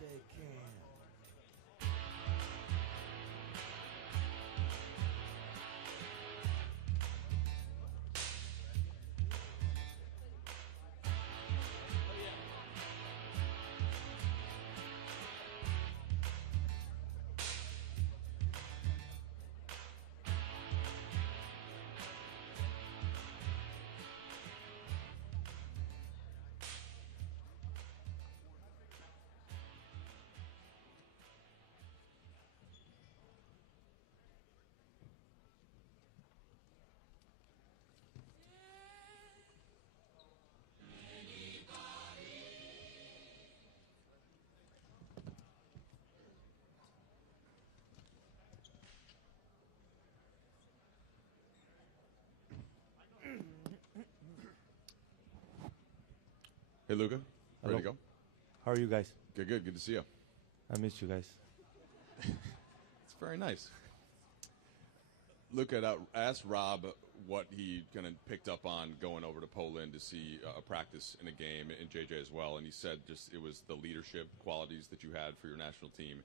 they can. Hey, Luka. Ready to go? How are you guys? Good, good. Good to see you. I missed you guys. It's very nice. Luka, asked Rob what he kind of picked up on going over to Poland to see a practice in a game, and JJ as well, and he said just it was the leadership qualities that you had for your national team,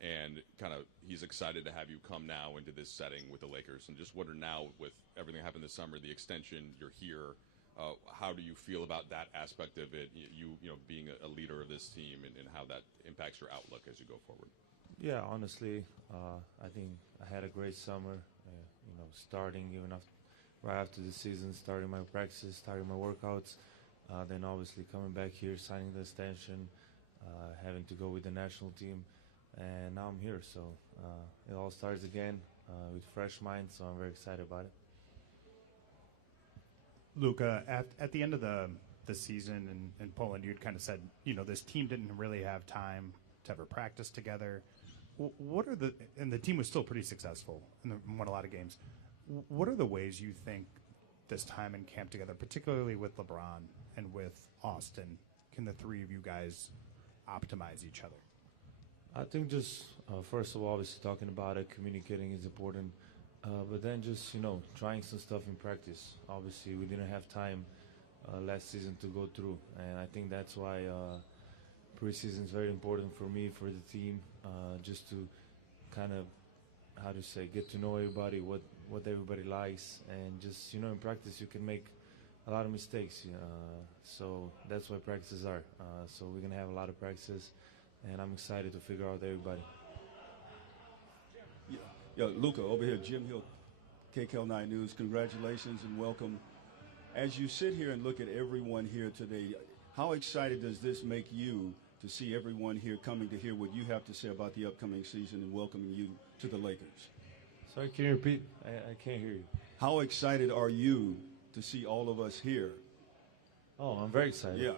and kind of he's excited to have you come now into this setting with the Lakers, and just wonder now with everything that happened this summer, the extension, you're here. How do you feel about that aspect of it? You know, being a leader of this team, and how that impacts your outlook as you go forward. Yeah, honestly, I think I had a great summer. You know, starting even right after the season, starting my practices, starting my workouts, then obviously coming back here, signing the extension, having to go with the national team, and now I'm here. So it all starts again with fresh mind. So I'm very excited about it. Luka, at the end of the season in Poland, you'd kind of said, you know, this team didn't really have time to ever practice together. What are and the team was still pretty successful and won a lot of games. What are the ways you think this time in camp together, particularly with LeBron and with Austin, can the three of you guys optimize each other? I think just, first of all, obviously talking about it, communicating is important. But then just, you know, trying some stuff in practice. Obviously, we didn't have time last season to go through. And I think that's why preseason is very important for me, for the team, just to kind of, how to say, get to know everybody, what everybody likes. And just, you know, in practice, you can make a lot of mistakes. So that's what practices are. So we're going to have a lot of practices. And I'm excited to figure out everybody. Yeah, Luka, over here, Jim Hill, KCAL9 News. Congratulations and welcome. As you sit here and look at everyone here today, how excited does this make you to see everyone here coming to hear what you have to say about the upcoming season and welcoming you to the Lakers? Sorry, can you repeat? I can't hear you. How excited are you to see all of us here? Oh, I'm very excited.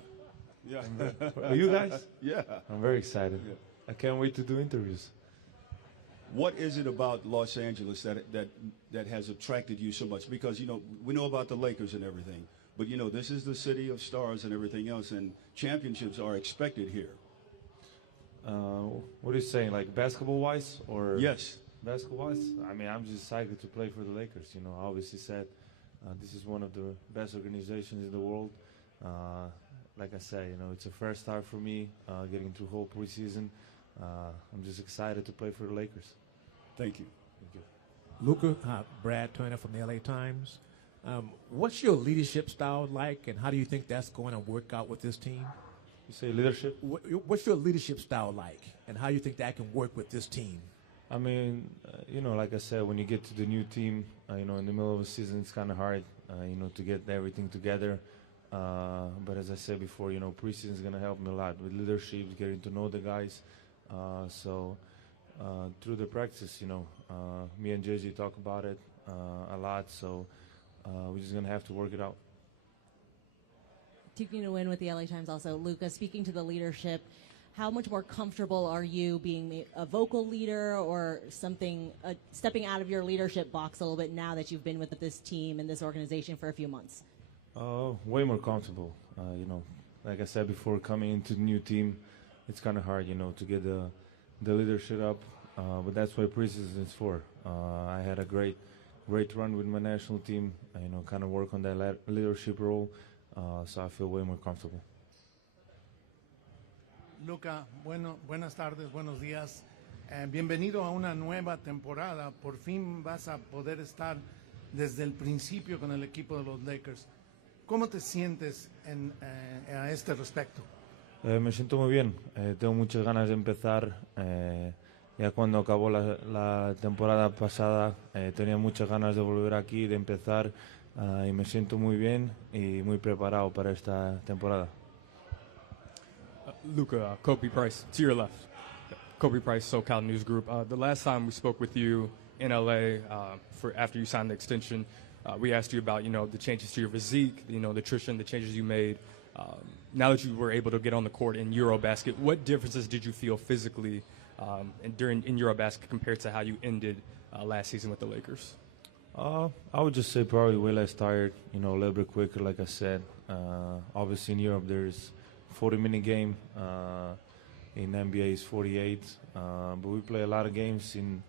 Yeah. Are you guys? Yeah. I'm very excited. Yeah. I can't wait to do interviews. What is it about Los Angeles that has attracted you so much? Because, you know, we know about the Lakers and everything, but, you know, this is the city of stars and everything else, and championships are expected here. What are you saying, like basketball-wise? Or yes. Basketball-wise? I mean, I'm just excited to play for the Lakers. You know, I obviously said this is one of the best organizations in the world. Like I said, you know, it's a first start for me, getting through whole preseason. I'm just excited to play for the Lakers. Thank you. Thank you. Luka, Brad Turner from the LA Times. What's your leadership style like, and how do you think that's going to work out with this team? You say leadership? What's your leadership style like, and how do you think that can work with this team? I mean, you know, like I said, when you get to the new team, you know, in the middle of a season, it's kind of hard, you know, to get everything together. But as I said before, you know, preseason is going to help me a lot with leadership, getting to know the guys. So through the practice, you know, me and JJ talk about it a lot. So we're just going to have to work it out. Taking to win with the LA Times also. Luka, speaking to the leadership, how much more comfortable are you being a vocal leader or something, stepping out of your leadership box a little bit now that you've been with this team and this organization for a few months? Way more comfortable. You know, like I said before, coming into the new team, it's kind of hard, you know, to get the leadership up. But that's what preseason is for. I had a great run with my national team. You know, kind of work on that leadership role. So I feel way more comfortable. Luka, buenas tardes, buenos días. Bienvenido a una nueva temporada. Por fin vas a poder estar desde el principio con el equipo de los Lakers. ¿Cómo te sientes a este respecto? Me siento muy bien. Tengo muchas ganas de empezar. Ya cuando acabó la temporada pasada, tenía muchas ganas de volver aquí, de empezar. Y me siento muy bien y muy preparado para esta temporada. Luka, Kobe Price, to your left. Kobe Price, SoCal News Group. The last time we spoke with you in LA after you signed the extension, we asked you about, the changes to your physique, the nutrition, the changes you made. Now that you were able to get on the court in Eurobasket, what differences did you feel physically in Eurobasket compared to how you ended last season with the Lakers? I would just say probably way less tired, a little bit quicker, like I said. Obviously in Europe there's 40-minute game. In NBA is 48. But we play a lot of games in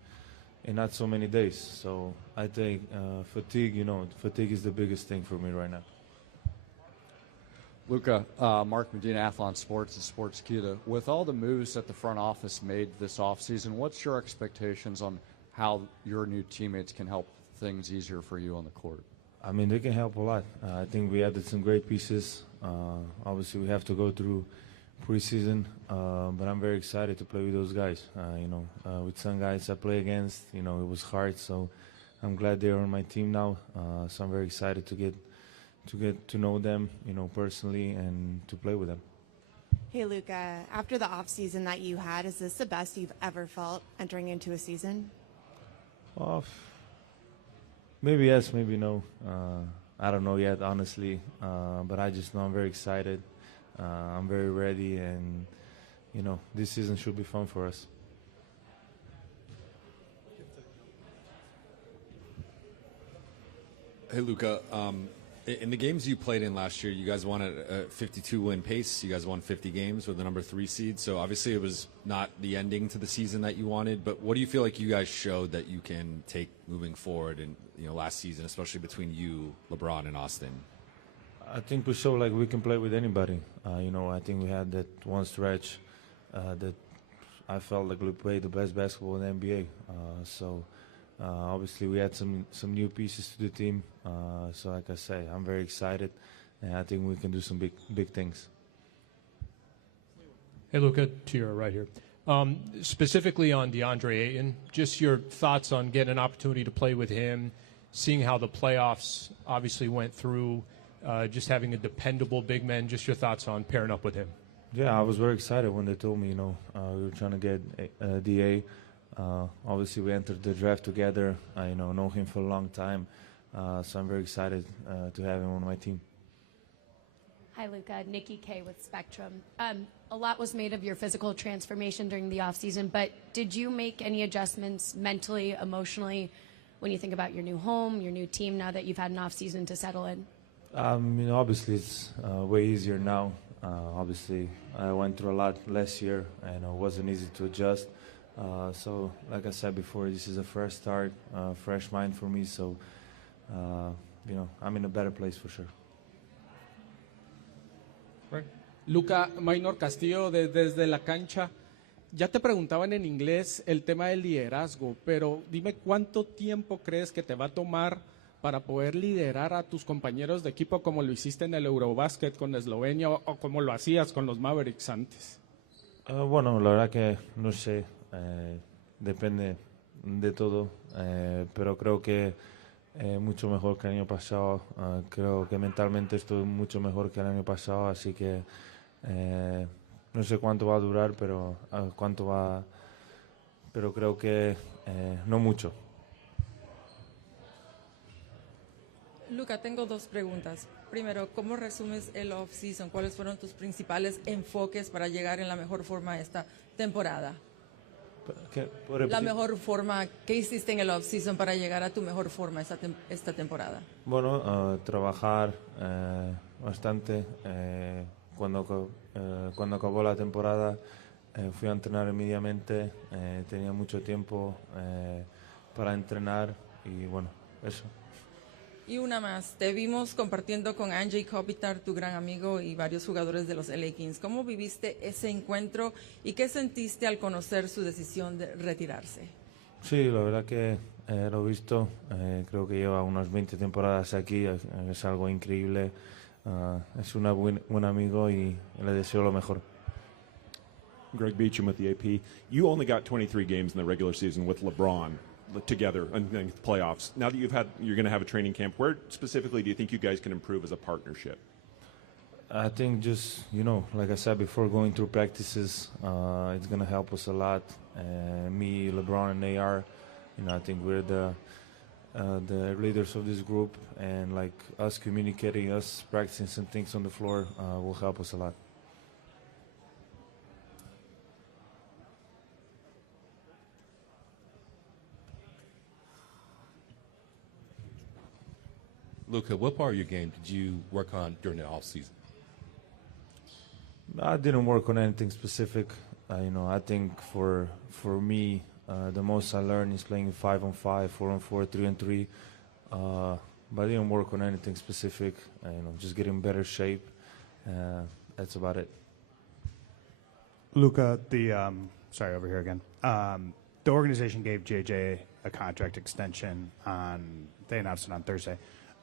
not so many days. So I think fatigue is the biggest thing for me right now. Luka, Mark Medina, Athlon Sports and Sportskeeda. With all the moves that the front office made this offseason, what's your expectations on how your new teammates can help things easier for you on the court? I mean, they can help a lot. I think we added some great pieces. Obviously, we have to go through preseason, but I'm very excited to play with those guys. With some guys I play against, it was hard, so I'm glad they're on my team now. So I'm very excited to get to know them, personally, and to play with them. Hey, Luka, after the off season that you had, is this the best you've ever felt entering into a season? Maybe yes, maybe no. I don't know yet, honestly, but I just know I'm very excited. I'm very ready, and this season should be fun for us. Hey, Luka, in the games you played in last year, you guys won at a 52-win pace. You guys won 50 games with the number 3 seed. So obviously it was not the ending to the season that you wanted. But what do you feel like you guys showed that you can take moving forward in last season, especially between you, LeBron, and Austin? I think we showed like we can play with anybody. I think we had that one stretch that I felt like we played the best basketball in the NBA. Obviously we had some new pieces to the team. So like I say, I'm very excited, and I think we can do some big things. Hey, Luka, to your right here. Specifically on DeAndre Ayton, just your thoughts on getting an opportunity to play with him, seeing how the playoffs obviously went through, just having a dependable big man, just your thoughts on pairing up with him. Yeah, I was very excited when they told me, we were trying to get DA. Obviously, we entered the draft together. I know him for a long time, so I'm very excited to have him on my team. Hi, Luka. Nikki K with Spectrum. A lot was made of your physical transformation during the offseason, but did you make any adjustments mentally, emotionally, when you think about your new home, your new team, now that you've had an offseason to settle in? Obviously, it's way easier now. Obviously, I went through a lot last year, and it wasn't easy to adjust. So, like I said before, this is a fresh start, fresh mind for me. So, I'm in a better place for sure. Luka, Maynor Castillo desde la cancha. Ya te preguntaban en inglés el tema del liderazgo, pero dime cuánto tiempo crees que te va a tomar para poder liderar a tus compañeros de equipo como lo hiciste en el Eurobasket con Eslovenia o como lo hacías con los Mavericks antes. Bueno, la verdad que no sé, depende de todo, pero creo que mucho mejor que el año pasado. Creo que mentalmente estoy mucho mejor que el año pasado, así que no sé cuánto va a durar, pero creo que no mucho. Luka, tengo 2 preguntas. Primero, ¿cómo resumes el off-season? ¿Cuáles fueron tus principales enfoques para llegar en la mejor forma a esta temporada? La mejor forma, ¿qué hiciste en el off-season para llegar a tu mejor forma esta temporada? Bueno, trabajar bastante. Cuando acabó la temporada fui a entrenar inmediatamente. Tenía mucho tiempo para entrenar y bueno, eso. Y una más, te vimos compartiendo con Angie Kopitar, tu gran amigo, y varios jugadores de los LA Kings. ¿Cómo viviste ese encuentro y qué sentiste al conocer su decisión de retirarse? Sí, la verdad que lo he visto, creo que lleva unas 20 temporadas aquí, es algo increíble, es un buen amigo y le deseo lo mejor. Greg Beecham with the AP. You only got 23 games in the regular season with LeBron together in the playoffs. Now that you're going to have a training camp, where specifically do you think you guys can improve as a partnership? I think just, like I said before, going through practices, it's going to help us a lot. Me, LeBron, and AR, I think we're the leaders of this group, and like us communicating, us practicing some things on the floor will help us a lot. Luka, what part of your game did you work on during the off season? I didn't work on anything specific. I think for me, the most I learned is playing 5-on-5, 4-on-4, 3-on-3. But I didn't work on anything specific. Just getting better shape. That's about it. Luka, sorry, over here again. The organization gave JJ a contract extension they announced it on Thursday.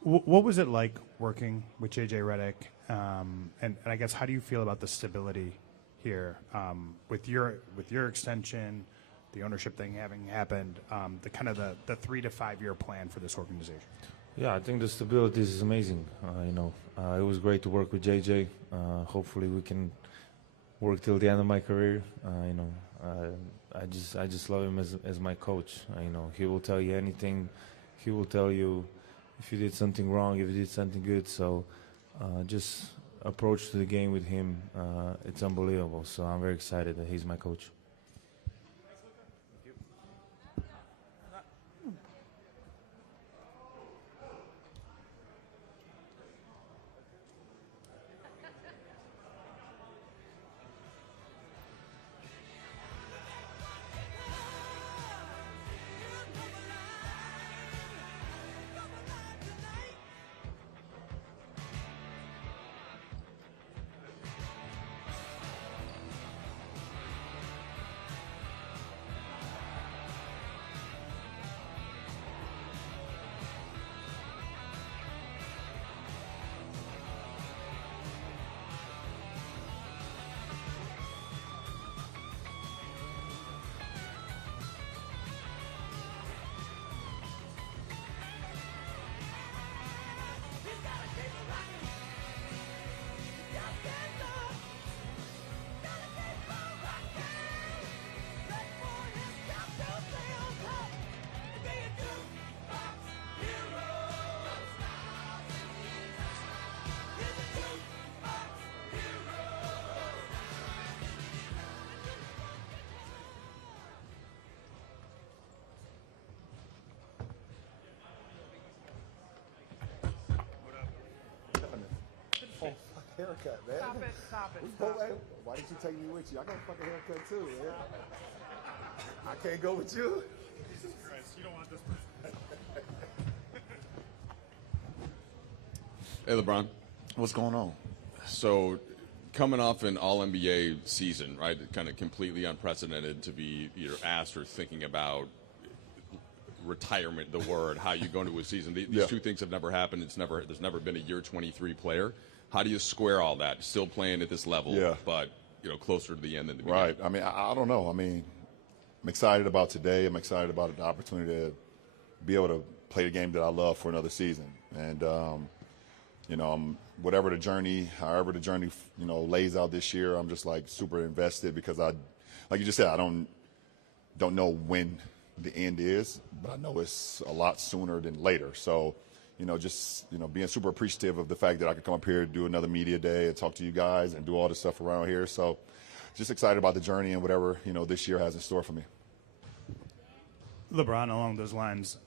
What was it like working with JJ Redick? And I guess, how do you feel about the stability here with your extension, the ownership thing having happened, the 3 to 5 year plan for this organization? Yeah, I think the stability is amazing. It was great to work with JJ. Hopefully, we can work till the end of my career. I just love him as my coach. He will tell you anything. He will tell you if you did something wrong, if you did something good. So just approach to the game with him, it's unbelievable. So I'm very excited that he's my coach. Haircut, man. Stop it. Why didn't you take me with you? I got a fucking haircut too, man. I can't go with you. Jesus Christ, you don't want this person. Hey, LeBron. What's going on? So, coming off an All-NBA season, right, kind of completely unprecedented to be either asked or thinking about retirement, the word, how you go into a season. These two things have never happened. There's never been a year 23 player. How do you square all that? Still playing at this level, but closer to the end than the beginning. Right. I mean, I don't know. I mean, I'm excited about today. I'm excited about the opportunity to be able to play the game that I love for another season. And whatever the journey, however the journey, lays out this year, I'm just like super invested because like you just said, I don't know when the end is, but I know it's a lot sooner than later. So. Being super appreciative of the fact that I could come up here, do another media day, and talk to you guys, and do all this stuff around here. So, just excited about the journey and whatever this year has in store for me. LeBron, along those lines,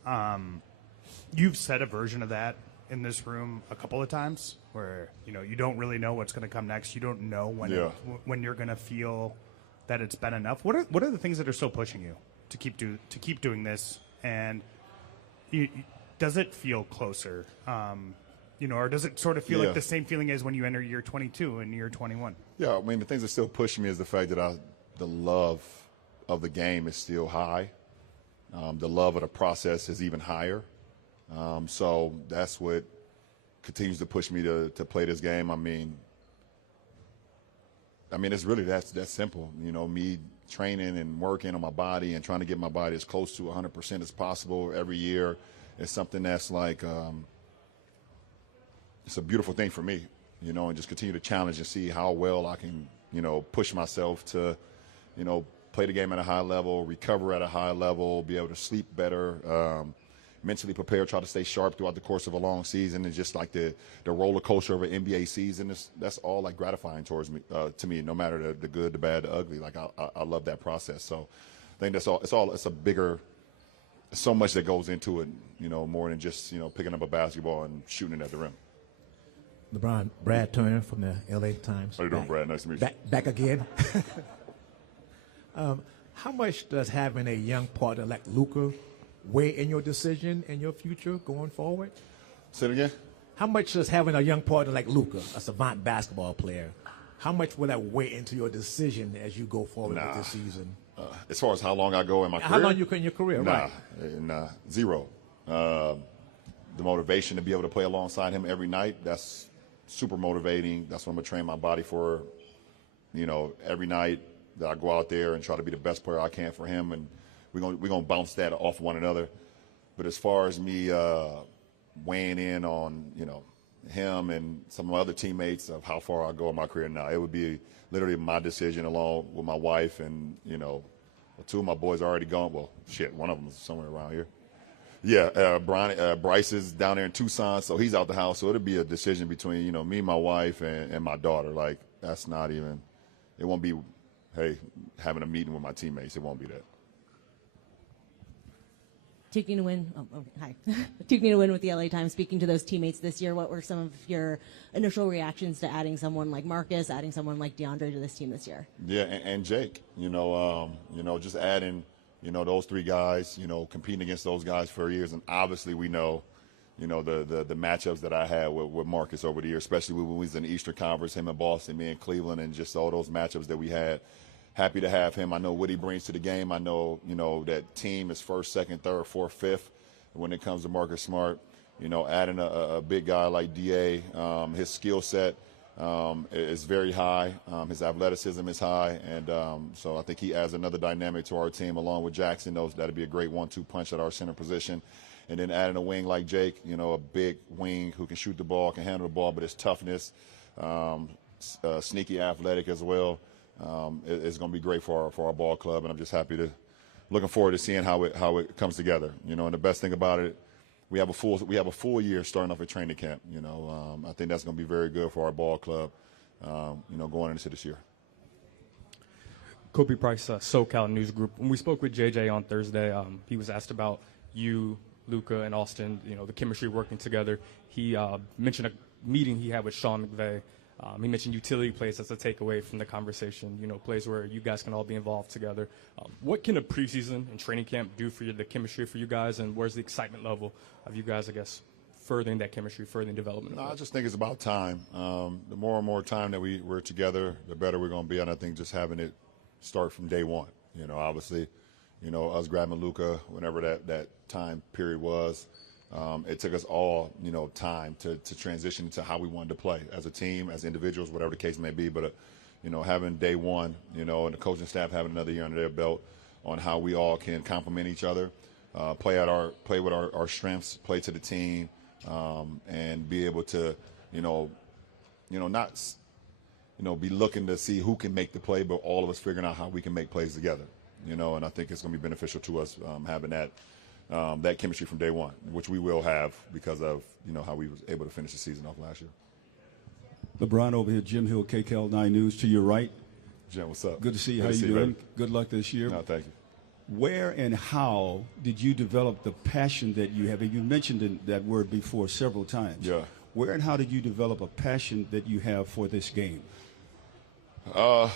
you've said a version of that in this room a couple of times, where you don't really know what's going to come next. You don't know when you're going to feel that it's been enough. What are the things that are still pushing you to keep doing this? And does it feel closer? Or does it sort of feel Yeah. like the same feeling as when you enter year 22 and year 21? Yeah, I mean, the things that still push me is the fact that the love of the game is still high. The love of the process is even higher. So that's what continues to push me to play this game. I mean, it's really that simple. Me training and working on my body and trying to get my body as close to 100% as possible every year is something that's like it's a beautiful thing for me, and just continue to challenge and see how well I can, push myself to, play the game at a high level, recover at a high level, be able to sleep better, mentally prepare, try to stay sharp throughout the course of a long season, and just like the roller coaster of an NBA season. That's all like gratifying towards me, to me, no matter the good, the bad, the ugly. Like I love that process. So I think that's all. It's a bigger, so much that goes into it, more than just picking up a basketball and shooting it at the rim. LeBron, Brad Turner from the LA Times. How you doing, Brad? Nice to meet you. Back again. How much does having a young partner like Luka weigh in your decision and your future going forward? Say it again. How much does having a young partner like Luka, a savant basketball player, how much will that weigh into your decision as you go forward with this season? As far as how long I go in my career? How long you can in your career, right? Nah, zero. The motivation to be able to play alongside him every night, that's super motivating. That's what I'm going to train my body for, every night that I go out there and try to be the best player I can for him. And we're gonna bounce that off one another. But as far as me weighing in on, him and some of my other teammates of how far I go in my career now, it would be literally my decision along with my wife and, two of my boys are already gone. Well, shit, one of them is somewhere around here. Yeah, Bryce is down there in Tucson, so he's out the house. So it'll be a decision between, me, my wife, and my daughter. Like, that's not even, it won't be, hey, having a meeting with my teammates. It won't be that. Taking to win. Hi. Taking to win with the LA Times. Speaking to those teammates this year, what were some of your initial reactions to adding someone like Marcus, adding someone like DeAndre to this team this year? Yeah, and Jake. Just adding, those three guys. Competing against those guys for years, and obviously we know, the matchups that I had with Marcus over the years, especially when we was in the Eastern Conference, him in Boston, me in Cleveland, and just all those matchups that we had. Happy to have him. I know what he brings to the game. I know, that team is first, second, third, fourth, fifth when it comes to Marcus Smart. Adding a big guy like DA, his skill set is very high. His athleticism is high. And so I think he adds another dynamic to our team along with Jackson. That'd be a great 1-2 punch at our center position. And then adding a wing like Jake, a big wing who can shoot the ball, can handle the ball, but his toughness, sneaky athletic as well. It's going to be great for our ball club, and I'm just looking forward to seeing how it comes together. And the best thing about it, we have a full year starting off at training camp. I think that's going to be very good for our ball club. Going into this year. Kobe Price, SoCal News Group. When we spoke with JJ on Thursday, he was asked about you, Luka, and Austin. The chemistry working together. He mentioned a meeting he had with Sean McVay. He mentioned utility plays as a takeaway from the conversation, plays where you guys can all be involved together. What can a preseason and training camp do for the chemistry for you guys, and where's the excitement level of you guys, I guess, furthering that chemistry, furthering development? No, I just think it's about time. The more and more time that we're together, the better we're going to be, and I think just having it start from day one. Obviously, us grabbing Luka, whenever that time period was, it took us all, time to transition to how we wanted to play as a team, as individuals, whatever the case may be. But, having day one, and the coaching staff having another year under their belt on how we all can complement each other, play with our strengths, play to the team, and be able to, not, be looking to see who can make the play, but all of us figuring out how we can make plays together, and I think it's going to be beneficial to us having that chemistry from day one, which we will have because of, how we was able to finish the season off last year. LeBron over here, Jim Hill, KCAL9 News to your right. Jim, what's up? Good to see you. Good How to you see you, doing? baby. Good luck this year. No, thank you. Where and how did you develop the passion that you have? And you mentioned that word before several times. Yeah. Where and how did you develop a passion that you have for this game? Well,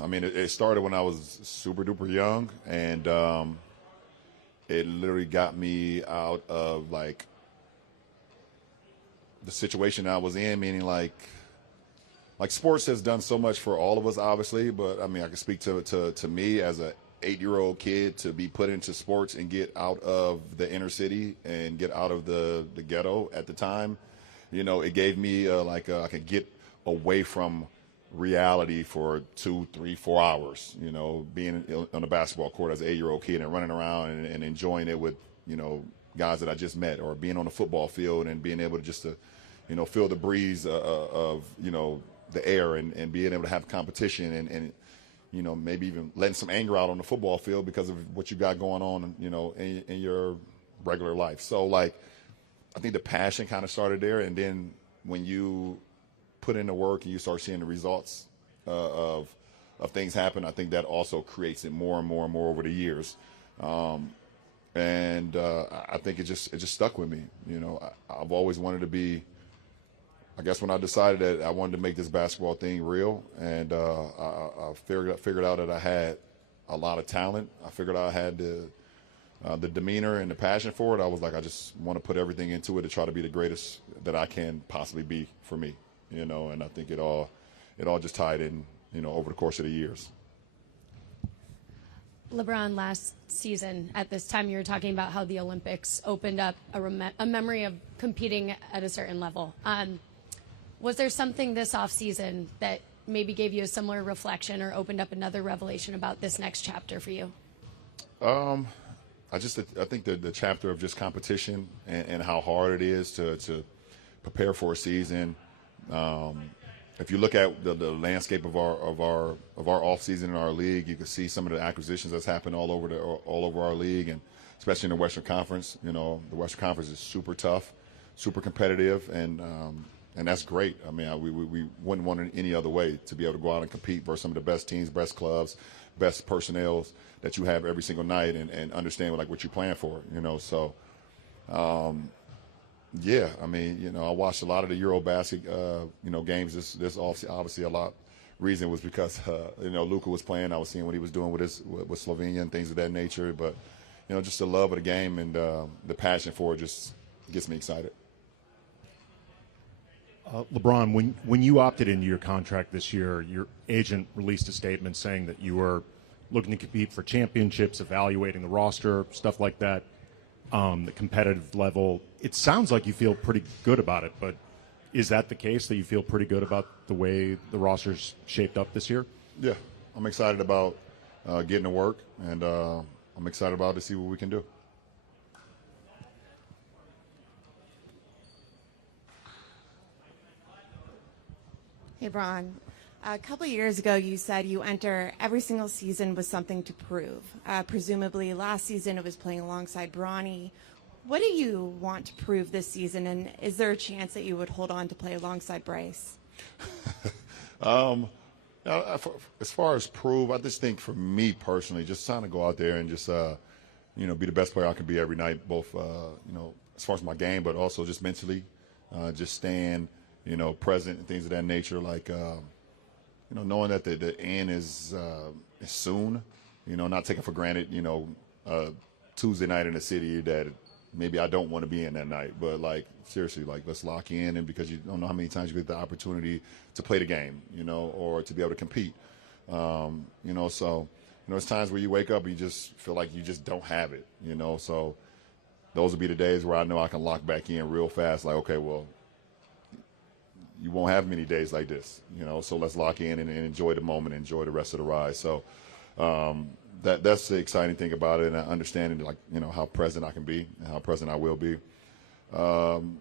it started when I was super duper young, and it literally got me out of like the situation I was in, meaning like sports has done so much for all of us, obviously, but I mean, I can speak to me as a 8-year-old kid to be put into sports and get out of the inner city and get out of the ghetto at the time. You know, it gave me I could get away from reality for 2, 3, 4 hours, you know, being on a basketball court as an 8-year-old kid and running around and enjoying it with, you know, guys that I just met, or being on a football field and being able to just to, you know, feel the breeze of, you know, the air and being able to have competition and you know, maybe even letting some anger out on the football field because of what you got going on, you know, in your regular life. So, like, I think the passion kind of started there, and then when you put in the work and you start seeing the results of things happen, I think that also creates it more and more and more over the years. I think it just stuck with me. You know, I've always wanted to be. I guess when I decided that I wanted to make this basketball thing real, and I figured out that I had a lot of talent. I figured out I had the demeanor and the passion for it. I was like, I just want to put everything into it to try to be the greatest that I can possibly be for me, you know. And I think it all just tied in, you know, over the course of the years. LeBron, last season at this time, you were talking about how the Olympics opened up a memory of competing at a certain level. Was there something this offseason that maybe gave you a similar reflection or opened up another revelation about this next chapter for you? I think the chapter of just competition and how hard it is to prepare for a season. If you look at the landscape of our off season in our league, you can see some of the acquisitions that's happened all over our league, and especially in the Western Conference. You know, the Western Conference is super tough, super competitive, and that's great. I mean, we wouldn't want it any other way to be able to go out and compete versus some of the best teams, best clubs, best personnel that you have every single night, and understand like what you're playing for. You know, so yeah. I mean, you know, I watched a lot of the Eurobasket games this obviously a lot. Reason was because you know, Luka was playing. I was seeing what he was doing with Slovenia and things of that nature. But you know, just the love of the game and the passion for it just gets me excited. LeBron, when you opted into your contract this year, your agent released a statement saying that you were looking to compete for championships, evaluating the roster, stuff like that, the competitive level. It sounds like you feel pretty good about it, but is that the case, that you feel pretty good about the way the roster's shaped up this year? Yeah, I'm excited about getting to work, and I'm excited about to see what we can do. Hey, Bron. A couple of years ago, you said you enter every single season with something to prove. Presumably, last season it was playing alongside Bronny. What do you want to prove this season, and is there a chance that you would hold on to play alongside Bryce? As far as prove, I just think for me personally, just trying to go out there and just you know, be the best player I can be every night, both you know, as far as my game, but also just mentally, just staying, you know, present and things of that nature. Like, you know, knowing that the end is soon, you know, not taking for granted, you know, Tuesday night in the city that maybe I don't want to be in that night. But, like, seriously, like, let's lock in, and because you don't know how many times you get the opportunity to play the game, you know, or to be able to compete. You know, so, you know, it's times where you wake up and you just feel like you just don't have it, you know. So those will be the days where I know I can lock back in real fast, like, okay, well, you won't have many days like this, you know, so let's lock in and enjoy the moment, enjoy the rest of the ride. So that's the exciting thing about it, and understanding, like, you know, how present I can be and how present I will be. I'm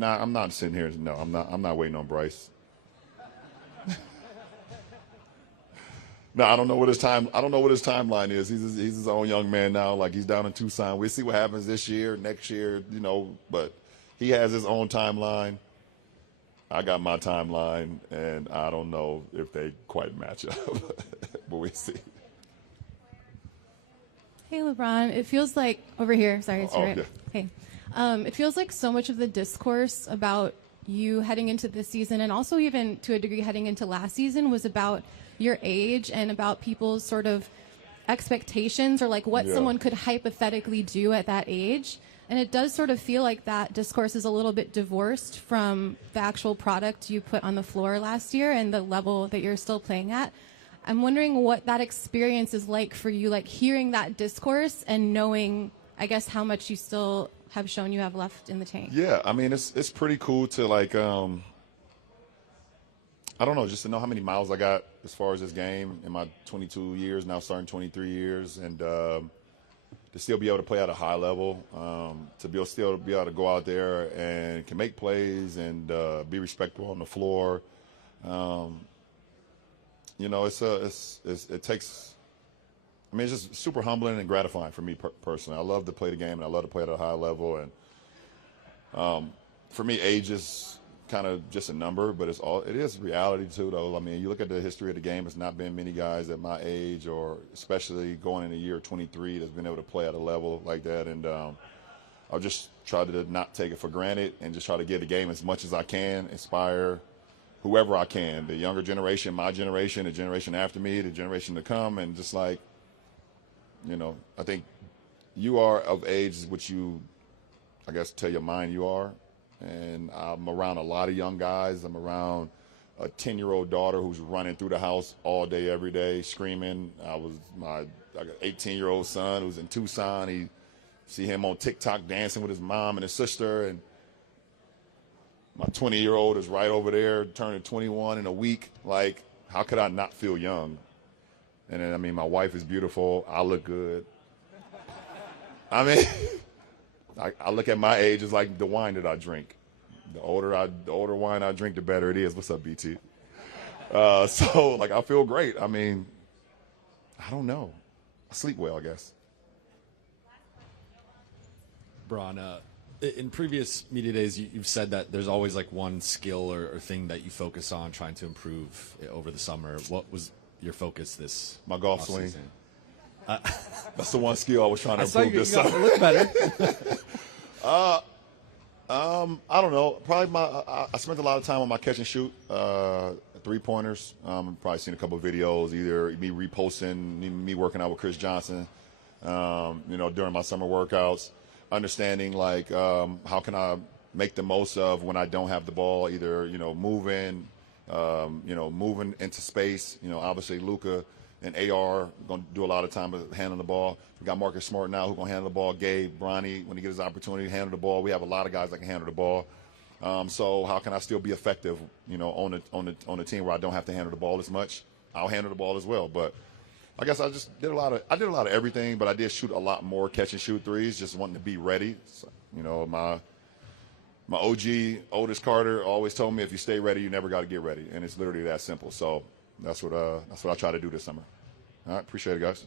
not sitting here. No, I'm not waiting on Bryce. No, I don't know what his timeline is. He's his own young man now. Like, he's down in Tucson. We'll see what happens this year, next year, you know. But he has his own timeline. I got my timeline, and I don't know if they quite match up, but we'll see. Hey, LeBron. It feels like over here. Sorry, it's right. Yeah. Hey, it feels like so much of the discourse about you heading into this season, and also even to a degree heading into last season, was about your age and about people's sort of expectations or like what someone could hypothetically do at that age. And it does sort of feel like that discourse is a little bit divorced from the actual product you put on the floor last year and the level that you're still playing at. I'm wondering what that experience is like for you, like hearing that discourse and knowing, I guess, how much you still have shown you have left in the tank. Yeah, I mean, it's pretty cool to like, I don't know, just to know how many miles I got as far as this game in my 22 years, now starting 23 years, and to still be able to play at a high level, to still be able to go out there and can make plays and be respectful on the floor. You know, it takes. I mean, it's just super humbling and gratifying for me personally. I love to play the game and I love to play at a high level. And for me, age is kind of just a number, but it is reality too, though. I mean, you look at the history of the game. It's not been many guys at my age, or especially going in the year 23, that's been able to play at a level like that. And I'll just try to not take it for granted and just try to give the game as much as I can, inspire whoever I can, the younger generation, my generation, the generation after me, the generation to come, and just like, you know, I think you are of age which you, I guess, tell your mind you are. And I'm around a lot of young guys. I'm around a 10-year-old daughter who's running through the house all day, every day, screaming. I got an 18-year-old son who's in Tucson. He see him on TikTok dancing with his mom and his sister, and my 20-year-old is right over there, turning 21 in a week. Like, how could I not feel young? And then, I mean, my wife is beautiful. I look good. I mean, I look at my age as like the wine that I drink. The older wine I drink, the better it is. What's up, BT? So, like, I feel great. I mean, I don't know. I sleep well, I guess. Bron, in previous media days, you've said that there's always like one skill or thing that you focus on trying to improve over the summer. What was your focus this? My golf swing. That's the one skill I was trying to improve this summer. You look better. I don't know. Probably I spent a lot of time on my catch and shoot, 3-pointers. Probably seen a couple of videos, either me reposting, me working out with Chris Johnson, you know, during my summer workouts. Understanding like how can I make the most of when I don't have the ball, either, you know, moving into space. You know, obviously Luka and AR going to do a lot of time handling the ball. We got Marcus Smart now who's going to handle the ball. Gabe, Bronny, when he gets his opportunity to handle the ball. We have a lot of guys that can handle the ball. So how can I still be effective, you know, on the team where I don't have to handle the ball as much? I'll handle the ball as well, but I guess I did a lot of everything, but I did shoot a lot more catch and shoot threes, just wanting to be ready. So, you know, my OG, Otis Carter, always told me if you stay ready, you never got to get ready, and it's literally that simple. So that's what I try to do this summer. All right, appreciate it, guys.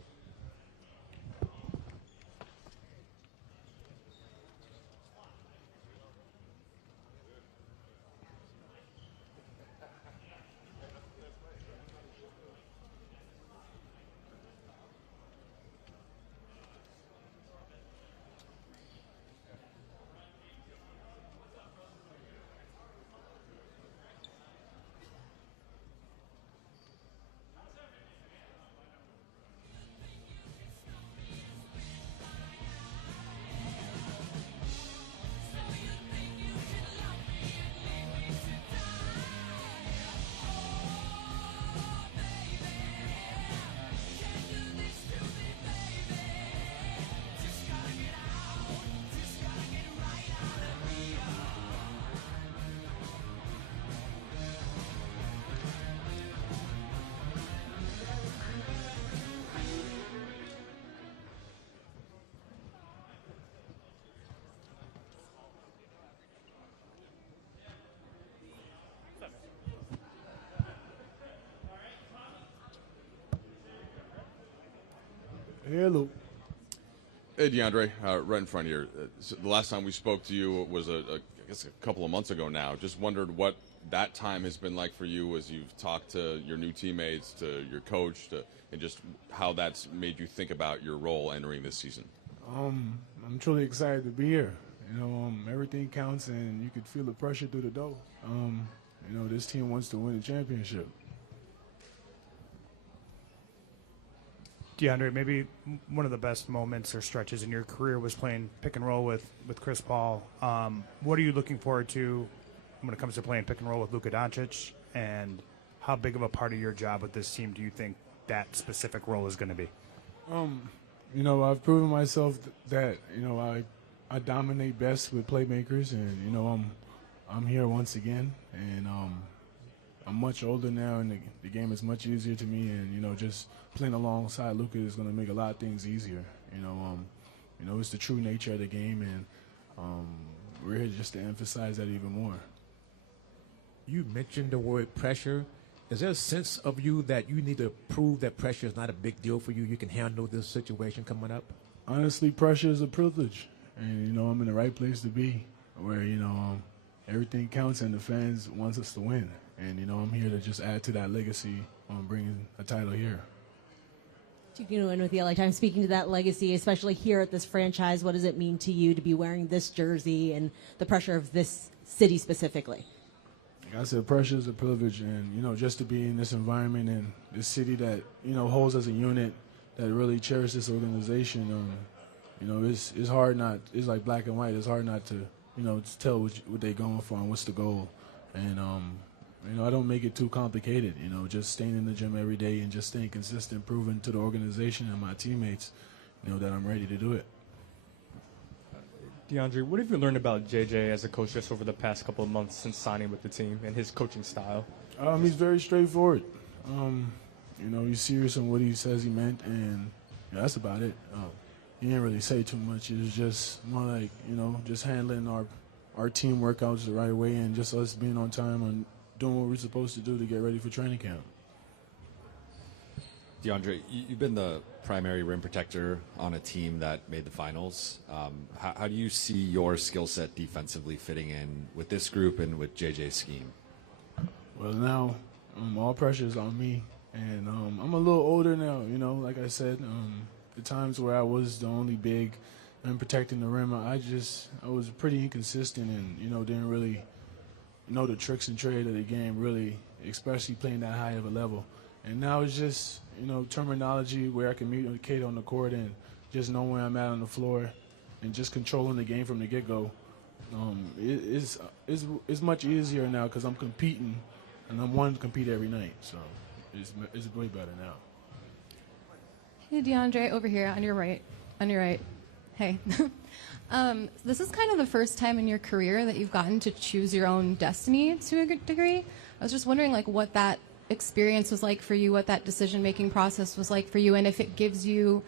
Hello. Hey, DeAndre, right in front of you. So the last time we spoke to you was, I guess, a couple of months ago now. Just wondered what that time has been like for you as you've talked to your new teammates, to your coach, and just how that's made you think about your role entering this season. I'm truly excited to be here. You know, everything counts, and you could feel the pressure through the door. You know, this team wants to win the championship. DeAndre, maybe one of the best moments or stretches in your career was playing pick and roll with Chris Paul. What are you looking forward to when it comes to playing pick and roll with Luka Doncic? And how big of a part of your job with this team do you think that specific role is going to be? You know, I've proven myself that, you know, I dominate best with playmakers, and, you know, I'm here once again, and I'm much older now, and the game is much easier to me, and, you know, just playing alongside Luka is going to make a lot of things easier. You know, it's the true nature of the game, and we're here just to emphasize that even more. You mentioned the word pressure. Is there a sense of you that you need to prove that pressure is not a big deal for you? You can handle this situation coming up? Honestly, pressure is a privilege, and, you know, I'm in the right place to be, where, you know, everything counts and the fans wants us to win. And, you know, I'm here to just add to that legacy on bringing a title here. You know, and with the LA Times, speaking to that legacy, especially here at this franchise, what does it mean to you to be wearing this jersey and the pressure of this city specifically? Like I said, pressure is a privilege, and, you know, just to be in this environment and this city that, you know, holds as a unit, that really cherishes this organization, you know, it's hard not, it's like black and white, it's hard not to, you know, to tell what they're going for and what's the goal. And, you know, I don't make it too complicated, you know, just staying in the gym every day and just staying consistent, proving to the organization and my teammates, you know, that I'm ready to do it. DeAndre, what have you learned about JJ as a coach just over the past couple of months since signing with the team and his coaching style? He's very straightforward. You know, he's serious on what he says he meant, and, you know, that's about it. He didn't really say too much. It was just more like, you know, just handling our team workouts the right way and just us being on time and doing what we're supposed to do to get ready for training camp. DeAndre, you've been the primary rim protector on a team that made the finals. How do you see your skill set defensively fitting in with this group and with JJ's scheme? Well, now all pressure is on me, and I'm a little older now. You know, like I said, the times where I was the only big and protecting the rim, I was pretty inconsistent, and, you know, didn't really know the tricks and trade of the game, really, especially playing that high of a level. And now it's just, you know, terminology where I can communicate on the court and just know where I'm at on the floor and just controlling the game from the get-go. It's much easier now because I'm competing, and I'm wanting to compete every night. So it's way better now. Hey, DeAndre, over here on your right. Hey. This is kind of the first time in your career that you've gotten to choose your own destiny to a good degree. I was just wondering, like, what that experience was like for you, what that decision-making process was like for you, and if it gives you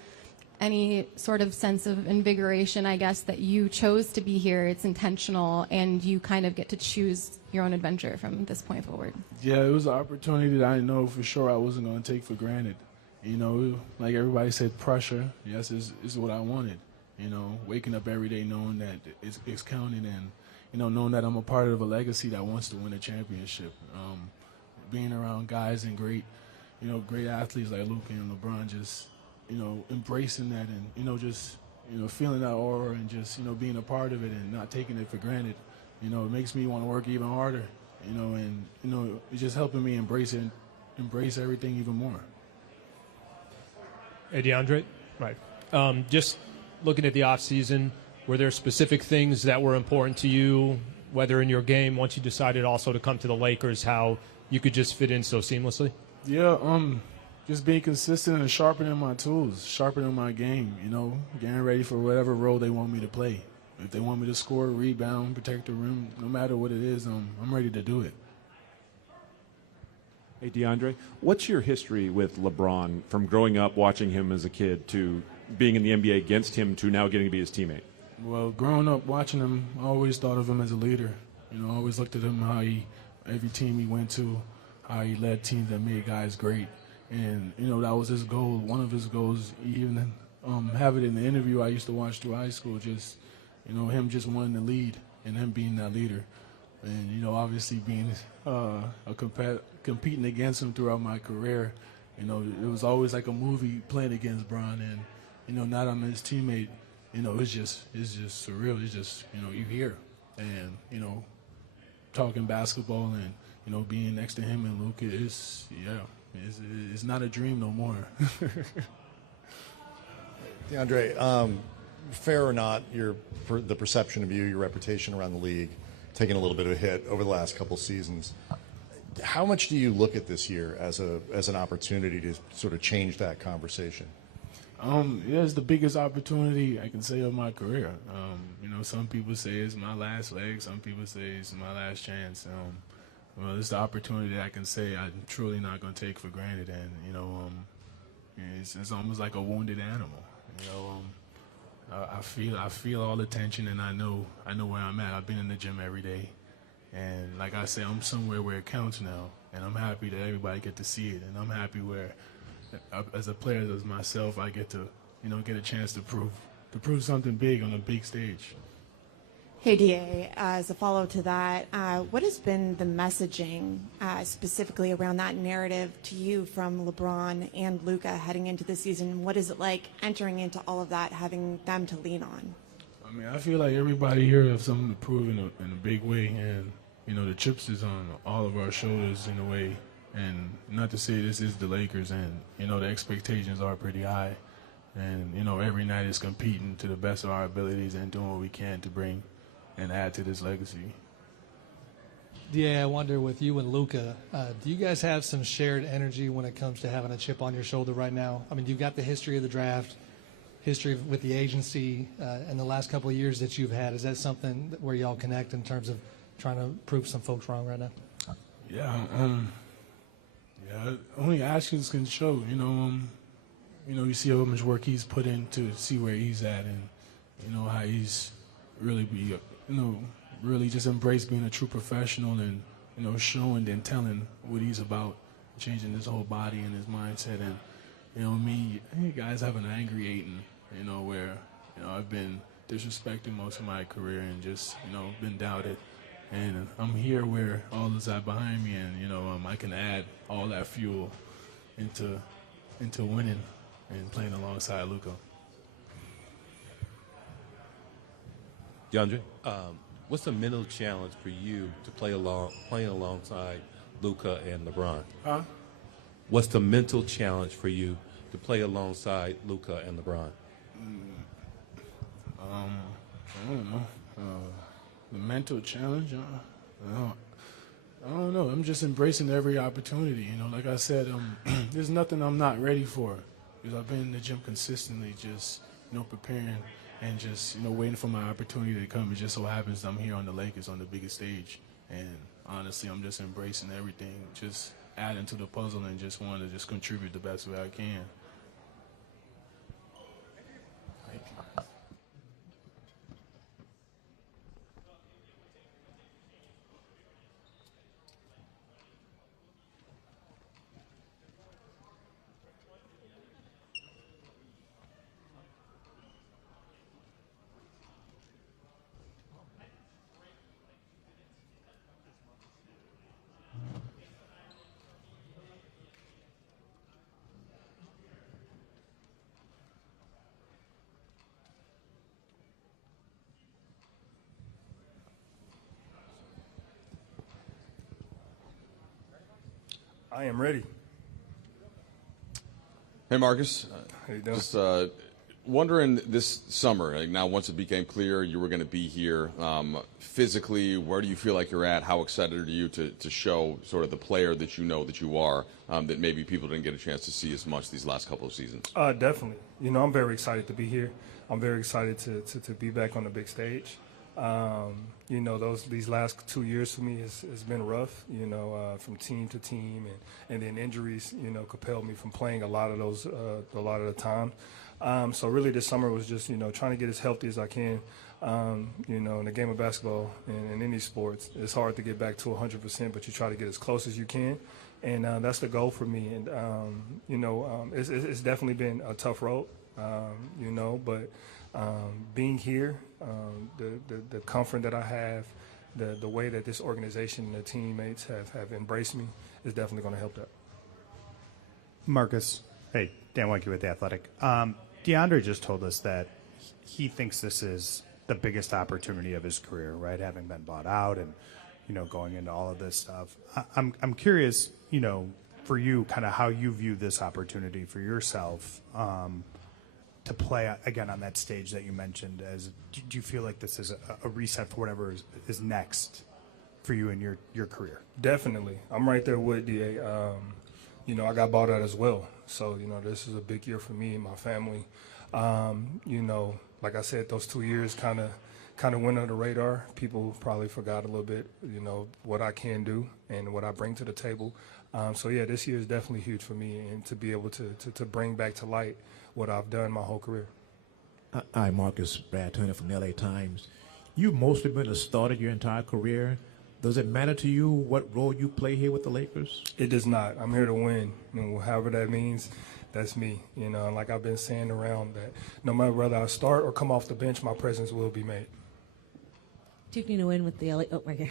any sort of sense of invigoration, I guess, that you chose to be here, it's intentional, and you kind of get to choose your own adventure from this point forward. Yeah, it was an opportunity that I know for sure I wasn't going to take for granted. You know, like everybody said, pressure, yes, is what I wanted. You know, waking up every day knowing that it's counting, and, you know, knowing that I'm a part of a legacy that wants to win a championship. Being around guys and great athletes like Luka and LeBron, just, you know, embracing that and, you know, just, you know, feeling that aura and just, you know, being a part of it and not taking it for granted. You know, it makes me want to work even harder, you know, and, you know, it's just helping me embrace everything even more. Hey, DeAndre. Right. Just looking at the offseason, were there specific things that were important to you, whether in your game, once you decided also to come to the Lakers, how you could just fit in so seamlessly? Yeah, just being consistent and sharpening my tools, sharpening my game, you know, getting ready for whatever role they want me to play. If they want me to score, rebound, protect the rim, no matter what it is, I'm ready to do it. Hey, DeAndre, what's your history with LeBron, from growing up watching him as a kid to being in the NBA against him to now getting to be his teammate? Well, growing up watching him, I always thought of him as a leader. You know, I always looked at him, how every team he went to, how he led teams that made guys great. And, you know, that was his goal. One of his goals, even have it in the interview I used to watch through high school, just, you know, him just wanting to lead and him being that leader. And, you know, obviously being competing against him throughout my career, you know, it was always like a movie playing against Bron. And, you know, now that I'm his teammate, you know, it's just surreal. It's just, you know, you here and, you know, talking basketball and, you know, being next to him and Luka, it's not a dream no more. DeAndre, fair or not, the perception of you, your reputation around the league, taking a little bit of a hit over the last couple seasons. How much do you look at this year as an opportunity to sort of change that conversation? Yeah, it's the biggest opportunity I can say of my career. You know, some people say it's my last leg. Some people say it's my last chance. Well, it's the opportunity that I can say I'm truly not going to take for granted. And, you know, it's almost like a wounded animal. You know, I feel all the tension, and I know where I'm at. I've been in the gym every day. And like I say, I'm somewhere where it counts now. And I'm happy that everybody get to see it. And I'm happy where, as a player as myself, I get to, you know, get a chance to prove something big on a big stage. Hey, DA, as a follow-up to that, what has been the messaging specifically around that narrative to you from LeBron and Luka heading into the season? What is it like entering into all of that, having them to lean on? I mean, I feel like everybody here has something to prove in a big way, and, you know, the chips is on all of our shoulders in a way. And not to say this is the Lakers, and, you know, the expectations are pretty high. And, you know, every night is competing to the best of our abilities and doing what we can to bring and add to this legacy. DA, I wonder with you and Luka, do you guys have some shared energy when it comes to having a chip on your shoulder right now? I mean, you've got the history of the draft, history with the agency, and the last couple of years that you've had. Is that something where y'all connect in terms of trying to prove some folks wrong right now? Yeah, only actions can show. You know, you see how much work he's put in to see where he's at, and, you know, how he's really really just embraced being a true professional, and, you know, showing and telling what he's about, changing his whole body and his mindset. And, you know, me, hey, guys have an angry Aiton, you know, where, you know, I've been disrespected most of my career and just, you know, been doubted. And I'm here where all is that behind me, and, you know, I can add all that fuel into winning and playing alongside Luka. DeAndre, what's the mental challenge for you to playing alongside Luka and LeBron? Huh? What's the mental challenge for you to play alongside Luka and LeBron? I don't know. The mental challenge, I don't know. I'm just embracing every opportunity. You know, like I said, there's nothing I'm not ready for, because I've been in the gym consistently, just, you know, preparing and just, you know, waiting for my opportunity to come. It just so happens I'm here on the Lakers on the biggest stage, and honestly, I'm just embracing everything, just adding to the puzzle, and just want to just contribute the best way I can. I am ready. Hey, Marcus. How you doing? Just wondering this summer, like now once it became clear you were going to be here, physically, where do you feel like you're at? How excited are you to show sort of the player that you know that you are, that maybe people didn't get a chance to see as much these last couple of seasons? Definitely. You know, I'm very excited to be here. I'm very excited to be back on the big stage. You know, these last 2 years for me has been rough, you know, from team to team, and then injuries, you know, compelled me from playing a lot of the time. So really this summer was just, you know, trying to get as healthy as I can. You know, in the game of basketball and in any sports, it's hard to get back to 100%, but you try to get as close as you can. And that's the goal for me. And, you know, it's definitely been a tough road, you know, but being here, the comfort that I have, the way that this organization and the teammates have embraced me is definitely going to help that. Marcus, hey, Dan Weinke with The Athletic. DeAndre just told us that he thinks this is the biggest opportunity of his career, right? Having been bought out and, you know, going into all of this stuff. I'm curious, you know, for you, kind of how you view this opportunity for yourself. to play again on that stage that you mentioned? Do you feel like this is a reset for whatever is next for you in your career? Definitely. I'm right there with DA. You know, I got bought out as well. So, you know, this is a big year for me and my family. You know, like I said, those 2 years kind of went under the radar. People probably forgot a little bit, you know, what I can do and what I bring to the table. So, yeah, this year is definitely huge for me, and to be able to bring back to light what I've done my whole career. Hi, Marcus. Brad Turner from LA Times. You've mostly been a starter your entire career. Does it matter to you what role you play here with the Lakers? It does not. I'm here to win. And however that means, that's me. You know, and like I've been saying around, that no matter whether I start or come off the bench, my presence will be made. Tuking to win with the LA. Oh, right here.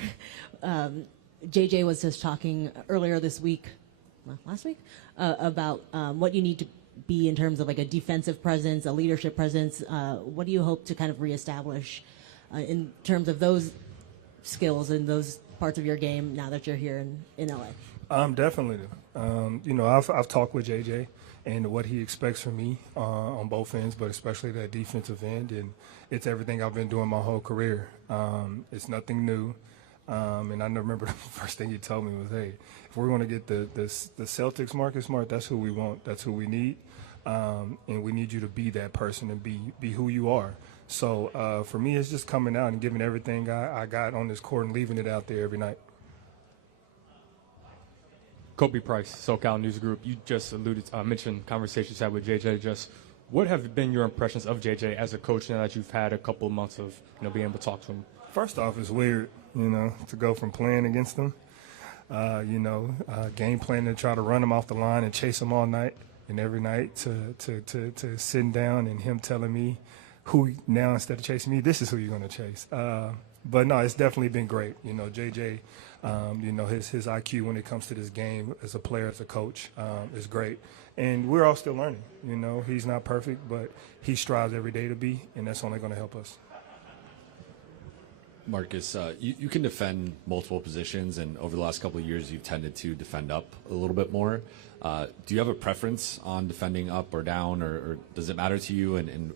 JJ was just talking earlier this week, last week, about what you need to be in terms of like a defensive presence, a leadership presence. What do you hope to kind of reestablish in terms of those skills and those parts of your game now that you're here in LA? Definitely. You know, I've talked with JJ and what he expects from me on both ends, but especially that defensive end, and it's everything I've been doing my whole career. It's nothing new. And I remember the first thing he told me was, hey, if we're going to get the Celtics, Marcus Smart, that's who we want. That's who we need. And we need you to be that person and be who you are. So for me, it's just coming out and giving everything I got on this court and leaving it out there every night. Kobe Price, SoCal News Group. You just mentioned conversations you had with JJ. Just what have been your impressions of JJ as a coach now that you've had a couple of months of being able to talk to him? First off, it's weird, to go from playing against him, game planning to try to run him off the line and chase him all night and every night to sitting down and him telling me who now, instead of chasing me, this is who you're going to chase. But no, it's definitely been great. JJ, his IQ when it comes to this game as a player, as a coach, is great. And we're all still learning. He's not perfect, but he strives every day to be, and that's only going to help us. Marcus, you can defend multiple positions, and over the last couple of years, you've tended to defend up a little bit more. Do you have a preference on defending up or down, or does it matter to you? And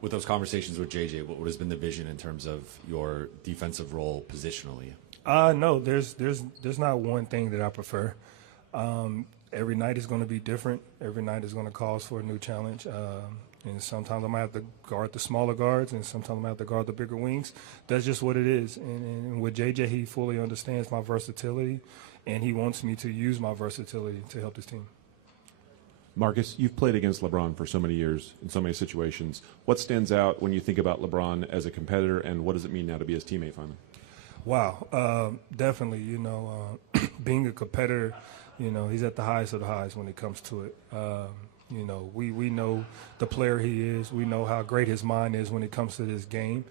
with those conversations with JJ, what has been the vision in terms of your defensive role positionally? No, there's not one thing that I prefer. Every night is going to be different. Every night is going to cause for a new challenge. And sometimes I might have to guard the smaller guards, and sometimes I might have to guard the bigger wings. That's just what it is. And with JJ, he fully understands my versatility, and he wants me to use my versatility to help his team. Marcus, you've played against LeBron for so many years in so many situations. What stands out when you think about LeBron as a competitor, and what does it mean now to be his teammate finally? Wow, definitely. Being a competitor, he's at the highest of the highs when it comes to it. We know the player he is. We know how great his mind is when it comes to this game.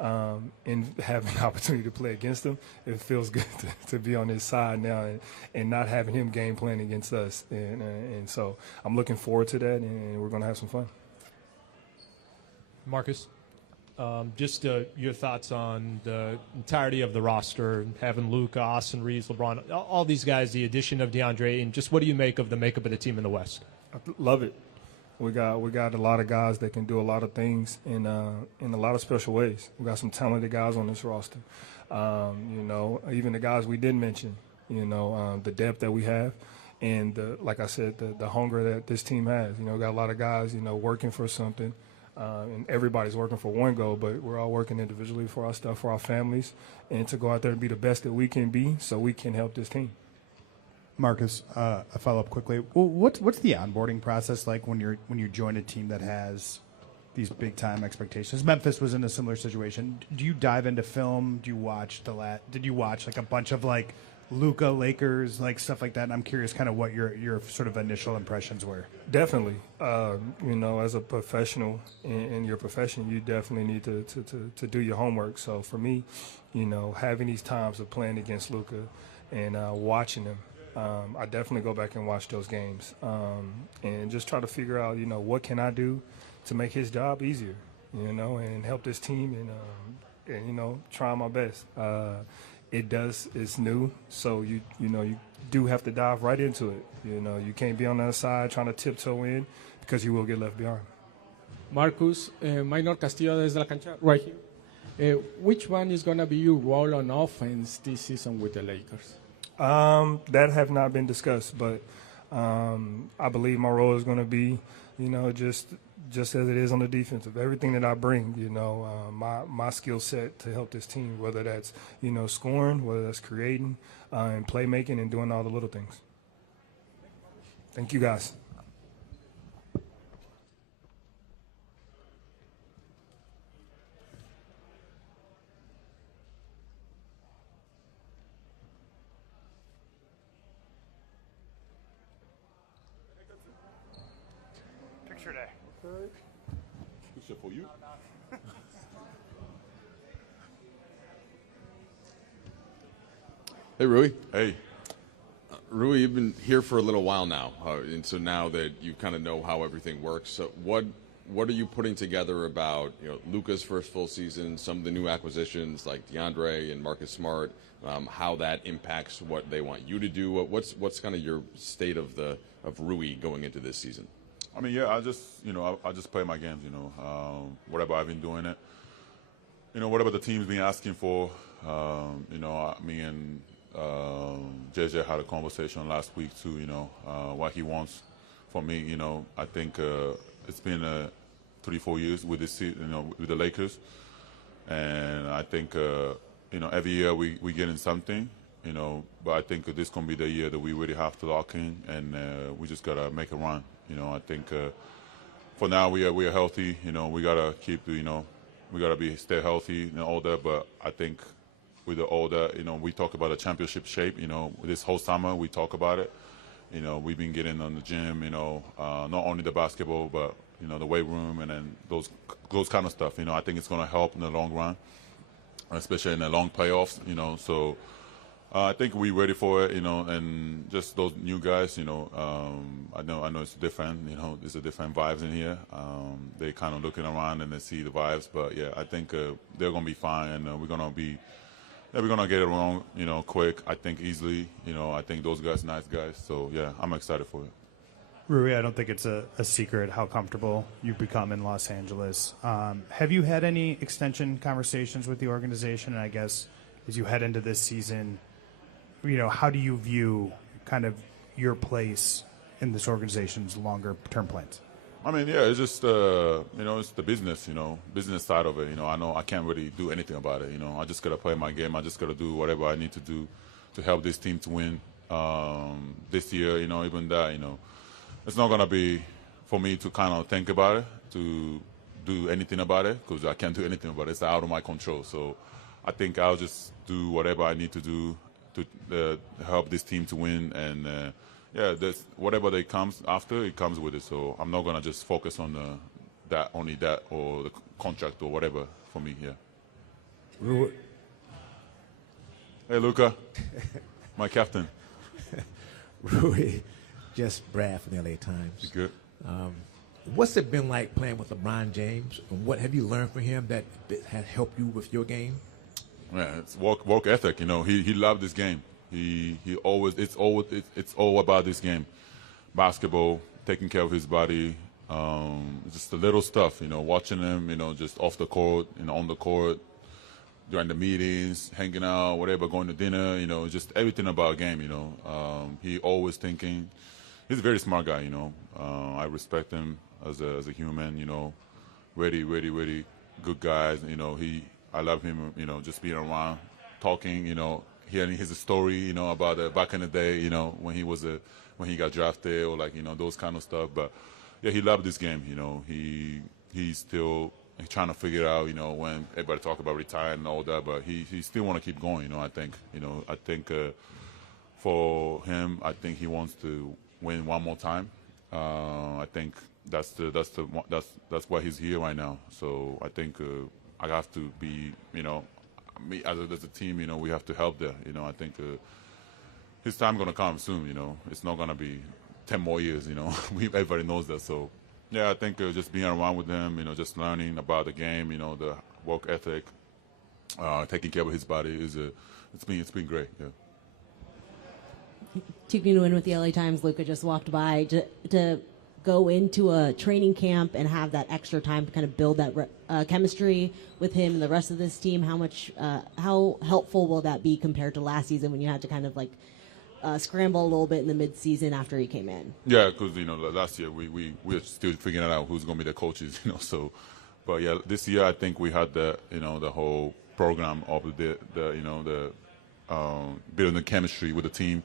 And having the opportunity to play against him, it feels good to be on his side now and not having him game plan against us. And so I'm looking forward to that, and we're going to have some fun. Marcus, just your thoughts on the entirety of the roster, having Luka, Austin Reeves, LeBron, all these guys, the addition of DeAndre, and just what do you make of the makeup of the team in the West? I love it. We got a lot of guys that can do a lot of things in a lot of special ways. We got some talented guys on this roster. Even the guys we didn't mention. The depth that we have, and like I said, the hunger that this team has. We got a lot of guys, working for something, and everybody's working for one goal. But we're all working individually for our stuff, for our families, and to go out there and be the best that we can be, so we can help this team. Marcus, a follow-up quickly. What's the onboarding process like when you join a team that has these big-time expectations? Memphis was in a similar situation. Do you dive into film? Do you watch Did you watch like a bunch of like Luka, Lakers, like stuff like that? And I'm curious, kind of what your sort of initial impressions were. Definitely, as a professional in your profession, you definitely need to do your homework. So for me, having these times of playing against Luka and watching him. I definitely go back and watch those games and just try to figure out, what can I do to make his job easier, and help this team and try my best. It's new, so you do have to dive right into it. You can't be on the other side trying to tiptoe in because you will get left behind. Marcus, Minor Castillo desde la cancha, right here. Which one is going to be your role on offense this season with the Lakers? That have not been discussed, but I believe my role is going to be, just as it is on the defensive. Everything that I bring, my skill set to help this team, whether that's, scoring, whether that's creating, and playmaking and doing all the little things. Thank you, guys. Picture day. Picture for you. Hey, Rui. Hey. Rui, you've been here for a little while now, and so now that you kind of know how everything works, so what are you putting together about Luka's first full season, some of the new acquisitions like DeAndre and Marcus Smart, how that impacts what they want you to do? What's kind of your state of Rui going into this season? I mean, yeah, I just play my games. Whatever I've been doing it. Whatever the team's been asking for. Me and JJ had a conversation last week too. What he wants from me. I think it's been 3-4 years with this, with the Lakers, and I think every year we getting something. But I think this gonna be the year that we really have to lock in, and we just gotta make a run. I think for now we are healthy. We gotta keep we gotta stay healthy and all that. But I think with all that, we talk about a championship shape. This whole summer we talk about it. We've been getting on the gym. Not only the basketball, but the weight room, and then those kind of stuff. I think it's gonna help in the long run, especially in the long playoffs. So. I think we're ready for it, and just those new guys, I know it's different, there's a different vibes in here. They kind of looking around and they see the vibes, but yeah, I think they're gonna be fine, and we're gonna get it wrong, quick. I think easily, I think those guys, nice guys. So yeah, I'm excited for it. Rui, I don't think it's a secret how comfortable you've become in Los Angeles. Have you had any extension conversations with the organization? And I guess as you head into this season, how do you view kind of your place in this organization's longer-term plans? I mean, yeah, it's just, it's the business, business side of it. I know I can't really do anything about it. I just got to play my game. I just got to do whatever I need to do to help this team to win this year, even that, It's not going to be for me to kind of think about it, to do anything about it, because I can't do anything about it. It's out of my control. So I think I'll just do whatever I need to do to help this team to win, and whatever that comes after, it comes with it. So I'm not gonna just focus on only that or the contract or whatever for me. Yeah. Hey, Luka, my captain. Rui, just Brad from the LA Times. Good. What's it been like playing with LeBron James, and what have you learned from him that has helped you with your game? Yeah, it's work ethic. He loved this game. He always it's all about this game, basketball, taking care of his body, just the little stuff. Watching him. Just off the court, on the court, during the meetings, hanging out, whatever, going to dinner. Just everything about a game. He always thinking. He's a very smart guy. I respect him as a human. Really good guy. I love him, just being around, talking, hearing his story, about back in the day, when he got drafted or those kind of stuff. But yeah, he loved this game. He's still trying to figure out, when everybody talk about retiring and all that, but he still want to keep going. I think, for him, I think he wants to win one more time. I think that's why he's here right now. So I think. I have to be, me as a team, we have to help there. I think his time going to come soon, It's not going to be 10 more years, Everybody knows that. So, yeah, I think just being around with him, just learning about the game, the work ethic, taking care of his body, it's been great, yeah. Taking to win with the LA Times, Luka just walked by to go into a training camp and have that extra time to kind of build that chemistry with him and the rest of this team? How helpful will that be compared to last season when you had to kind of like scramble a little bit in the mid-season after he came in? Yeah, because last year we're still figuring out who's going to be the coaches. So, but yeah, this year I think we had the whole program of the building the chemistry with the team.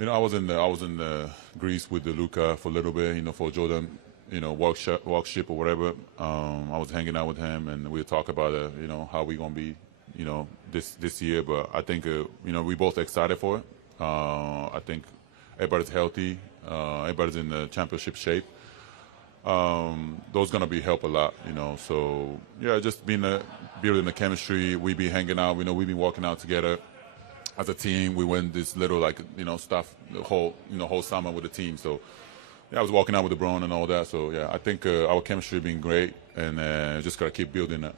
I was in the Greece with the Luka for a little bit, for Jordan, workshop or whatever. I was hanging out with him, and we talk about how we gonna be, this year. But I think we both excited for it. I think everybody's healthy. Everybody's in the championship shape. Those gonna be help a lot, So yeah, just building the chemistry. We be hanging out. We've been working out together. As a team, we went this little stuff the whole summer with the team. So yeah, I was walking out with LeBron and all that. So yeah, I think our chemistry has been great, and just gotta keep building that.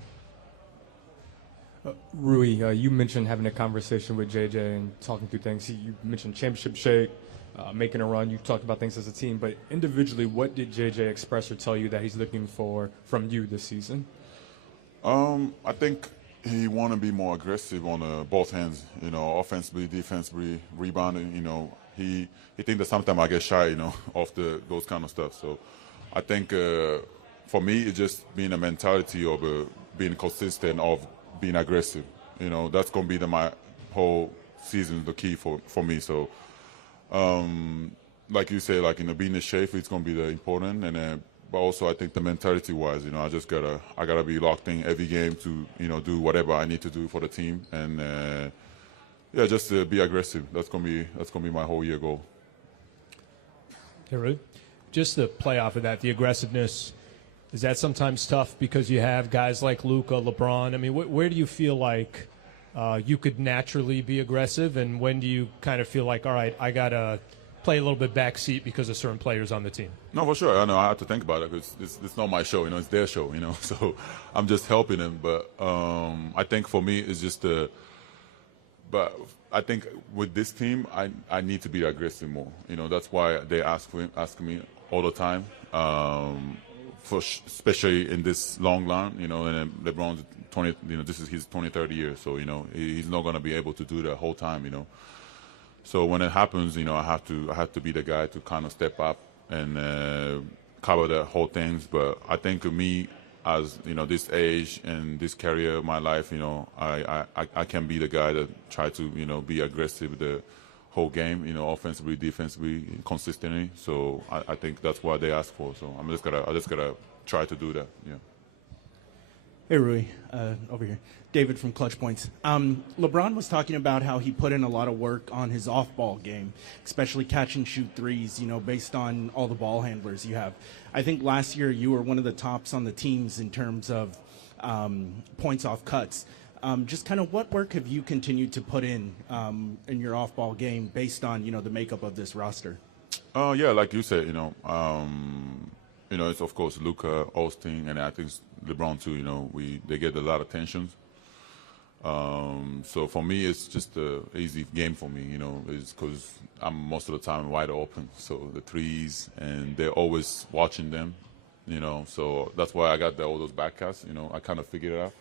Rui, you mentioned having a conversation with JJ and talking through things. You mentioned championship shape, making a run. You talked about things as a team, but individually, what did JJ express or tell you that he's looking for from you this season? I think he want to be more aggressive on both hands, offensively, defensively, rebounding. He thinks that sometimes I get shy, off those kind of stuff. So I think for me, it's just being a mentality of being consistent, of being aggressive. That's going to be my whole season, the key for me. So like you say, being in shape, it's going to be the important. And but also I think the mentality-wise, I gotta be locked in every game to do whatever I need to do for the team, and just be aggressive. That's gonna be my whole year goal. Hey, Rudy, just to play off of that, the aggressiveness, is that sometimes tough because you have guys like Luka, LeBron? I mean, where do you feel like you could naturally be aggressive, and when do you kind of feel like, all right, I gotta play a little bit backseat because of certain players on the team? No, for sure. I know I have to think about it because it's not my show. It's their show. So I'm just helping them. But I think for me it's just but I think with this team I need to be aggressive more. That's why they ask me all the time. Especially in this long run. And LeBron's 20. This is his 23rd year. So he's not going to be able to do that whole time. So when it happens, I have to be the guy to kind of step up and cover the whole things. But I think me, as this age and this career of my life, I can be the guy that try to be aggressive the whole game, offensively, defensively, consistently. So I think that's what they ask for. So I just gotta try to do that. Yeah. Hey, Rui, over here. David from Clutch Points. LeBron was talking about how he put in a lot of work on his off-ball game, especially catch and shoot threes, based on all the ball handlers you have. I think last year you were one of the tops on the teams in terms of points off cuts. Just kind of what work have you continued to put in your off-ball game based on, the makeup of this roster? Yeah, like you said, it's of course Luka, Austin, and I think LeBron too. They get a lot of tensions. So for me, it's just an easy game for me. Is because I'm most of the time wide open. So the threes, and they're always watching them. So that's why I got all those backcasts. I kind of figured it out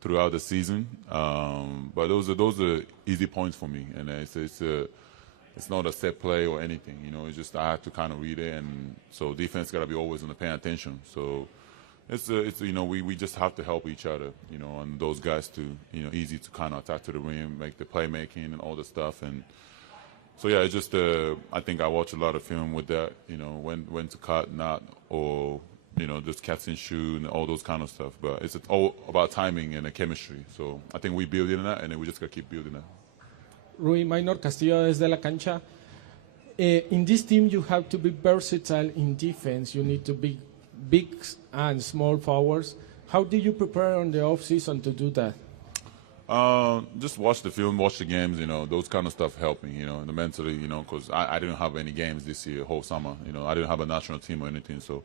throughout the season. But those are easy points for me, and it's not a set play or anything. It's just I have to kind of read it, and so defense got to be always on the paying attention. So it's we just have to help each other, and those guys to easy to kind of attack to the rim, make the playmaking and all the stuff, and so yeah, it's just I think I watch a lot of film with that, when to cut, not, or just catch and shoot and all those kind of stuff. But it's all about timing and the chemistry. So I think we build in that, and then we just gotta keep building that. Rui Minor Castillo desde la cancha. In this team, you have to be versatile in defense. You need to be big and small forwards. How do you prepare on the off season to do that? Just watch the film, watch the games. Those kind of stuff help me. The mentally. Because I didn't have any games this year, whole summer. I didn't have a national team or anything. So,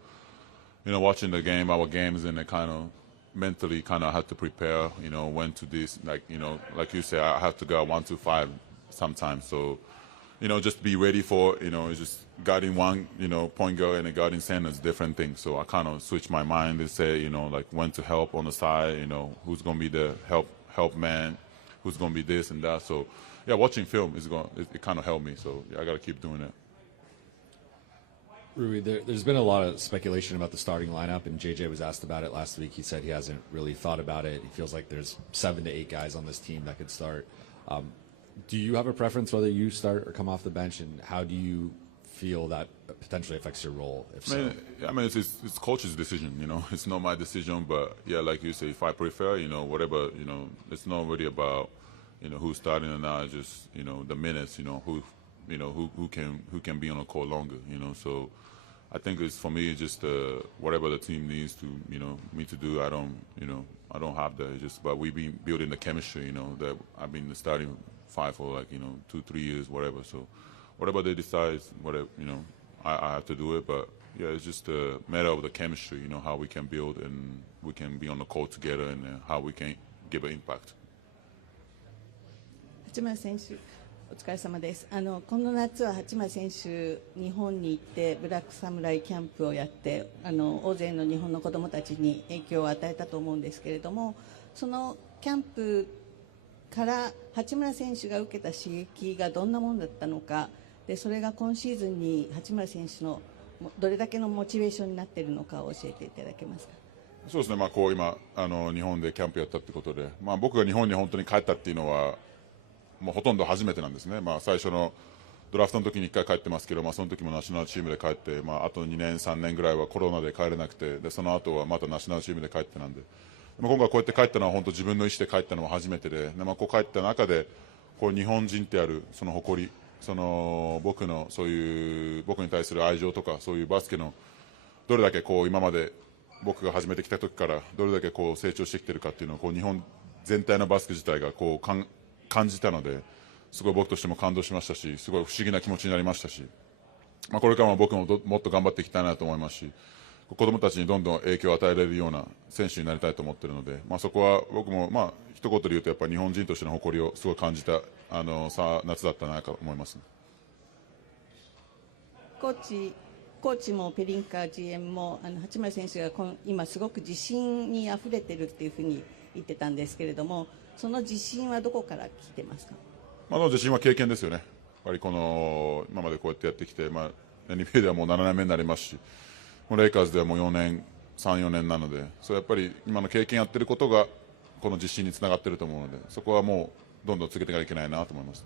watching our games, and I kind of mentally had to prepare, when to this, like you said, I have to go 1 to 5 sometimes. So, just be ready for, just guarding one, point guard and a guarding center is different things. So I kind of switch my mind and say, like when to help on the side, who's going to be the help man, who's going to be this and that. So, yeah, watching film it kind of helped me. So yeah, I got to keep doing it. Rui, there's been a lot of speculation about the starting lineup, and JJ was asked about it last week. He said he hasn't really thought about it. He feels like there's 7 to 8 guys on this team that could start. Do you have a preference whether you start or come off the bench, and how do you feel that potentially affects your role? If so, it's coach's decision. It's not my decision. But yeah, like you say, if I prefer, whatever, it's not really about who's starting or not. It's just the minutes, who can be on a court longer. So I think it's for me just whatever the team needs to me to do. I don't have that. It's just but we've been building the chemistry. That I've been starting 5 for 2-3 years, whatever. So whatever they decide, whatever I have to do it. But yeah, it's just a matter of the chemistry. How we can build and we can be on the court together, and how we can give an impact. 八村選手、お疲れ様です。この夏は八村選手、日本に行ってブラックサムライキャンプをやって、大勢の日本の子どもたちに影響を与えたと思うんですけれども、そのキャンプから八村選手が受けた刺激がどんなものだったのか、でそれが今シーズンに八村選手のどれだけのモチベーションになっているのかを教えていただけますか。そうですね。こう今日本でキャンプやったってことで、僕が日本に本当に帰ったっていうのは。もうほとんど初めてなんですね。最初のドラフトの時に1回帰ってますけど、その時もナショナルチームで帰って、あと2年3年ぐらいはコロナで帰れなくて、でその後はまたナショナルチームで帰ってなんで、今回こうやって帰ったのは本当自分の意思で帰ったのは初めてで、こう帰った中でこう日本人ってあるその誇り、僕のそういう僕に対する愛情とかそういうバスケのどれだけこう今まで僕が始めてきた時からどれだけこう成長してきてるかっていうのをこう日本全体のバスケ自体がこう感じたので、すごい僕としても感動しましたし、すごい不思議な気持ちになりましたし、これからも僕ももっと頑張っていきたいなと思いますし、子供たちにどんどん影響を与えられるような選手になりたいと思っているので、そこは僕も一言で言うとやっぱり日本人としての誇りをすごい感じた夏だったなと思います。コーチもペリンカー GM も八村選手が今すごく自信にあふれてるっていうふうに言ってたんですけれども、その自信はどこから来てますか。自信は経験ですよね。やっぱり今までこうやってやってきて、NBA ではもう7年目になりますし、レイカーズではもう3、4年なので、それやっぱり今の経験やってることがこの自信につながっていると思うので、そこはもうどんどん続けていかなきゃいけないなと思います。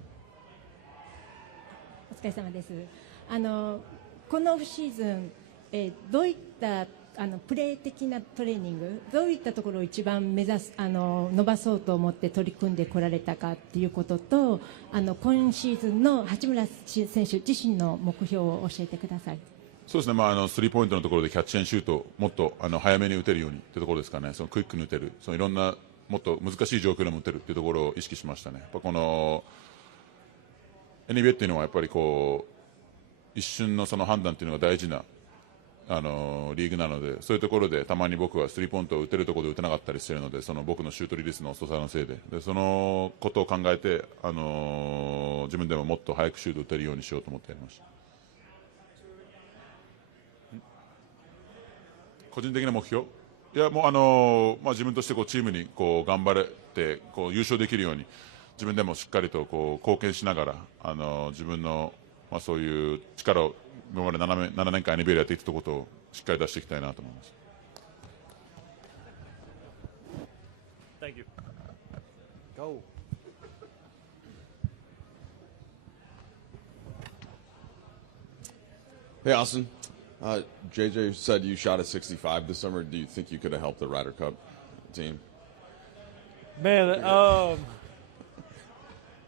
お疲れ様です。このオフシーズン、どういったプレー的なトレーニング、どういったところを一番目指す伸ばそうと思って取り組んでこられたかということと、今シーズンの八村選手自身の目標を教えてください。そうですね。スリーポイントのところでキャッチ&シュートをもっと早めに打てるようにというところですかね。クイックに打てる、いろんなもっと難しい状況でも打てるというところを意識しましたね。やっぱこの NBA っていうのはやっぱりこう一瞬の判断というのが大事なリーグなので、そういうところでたまに僕はスリーポイントを打てるところで打てなかったりしているので、僕のシュートリリースの遅さのせいで、そのことを考えて、自分でももっと早くシュートを打てるようにしようと思ってやりました。個人的な目標、いやもう自分としてチームに頑張れて優勝できるように自分でもしっかりと貢献しながら自分のそういう力を今まで7年間 NBA でやってきたことをしっかり出していきたいなと思います。Thank you. Go. Hey, Austin. JJ said you shot a 65 this summer. Do you think you could have helped the Ryder Cup team? Man,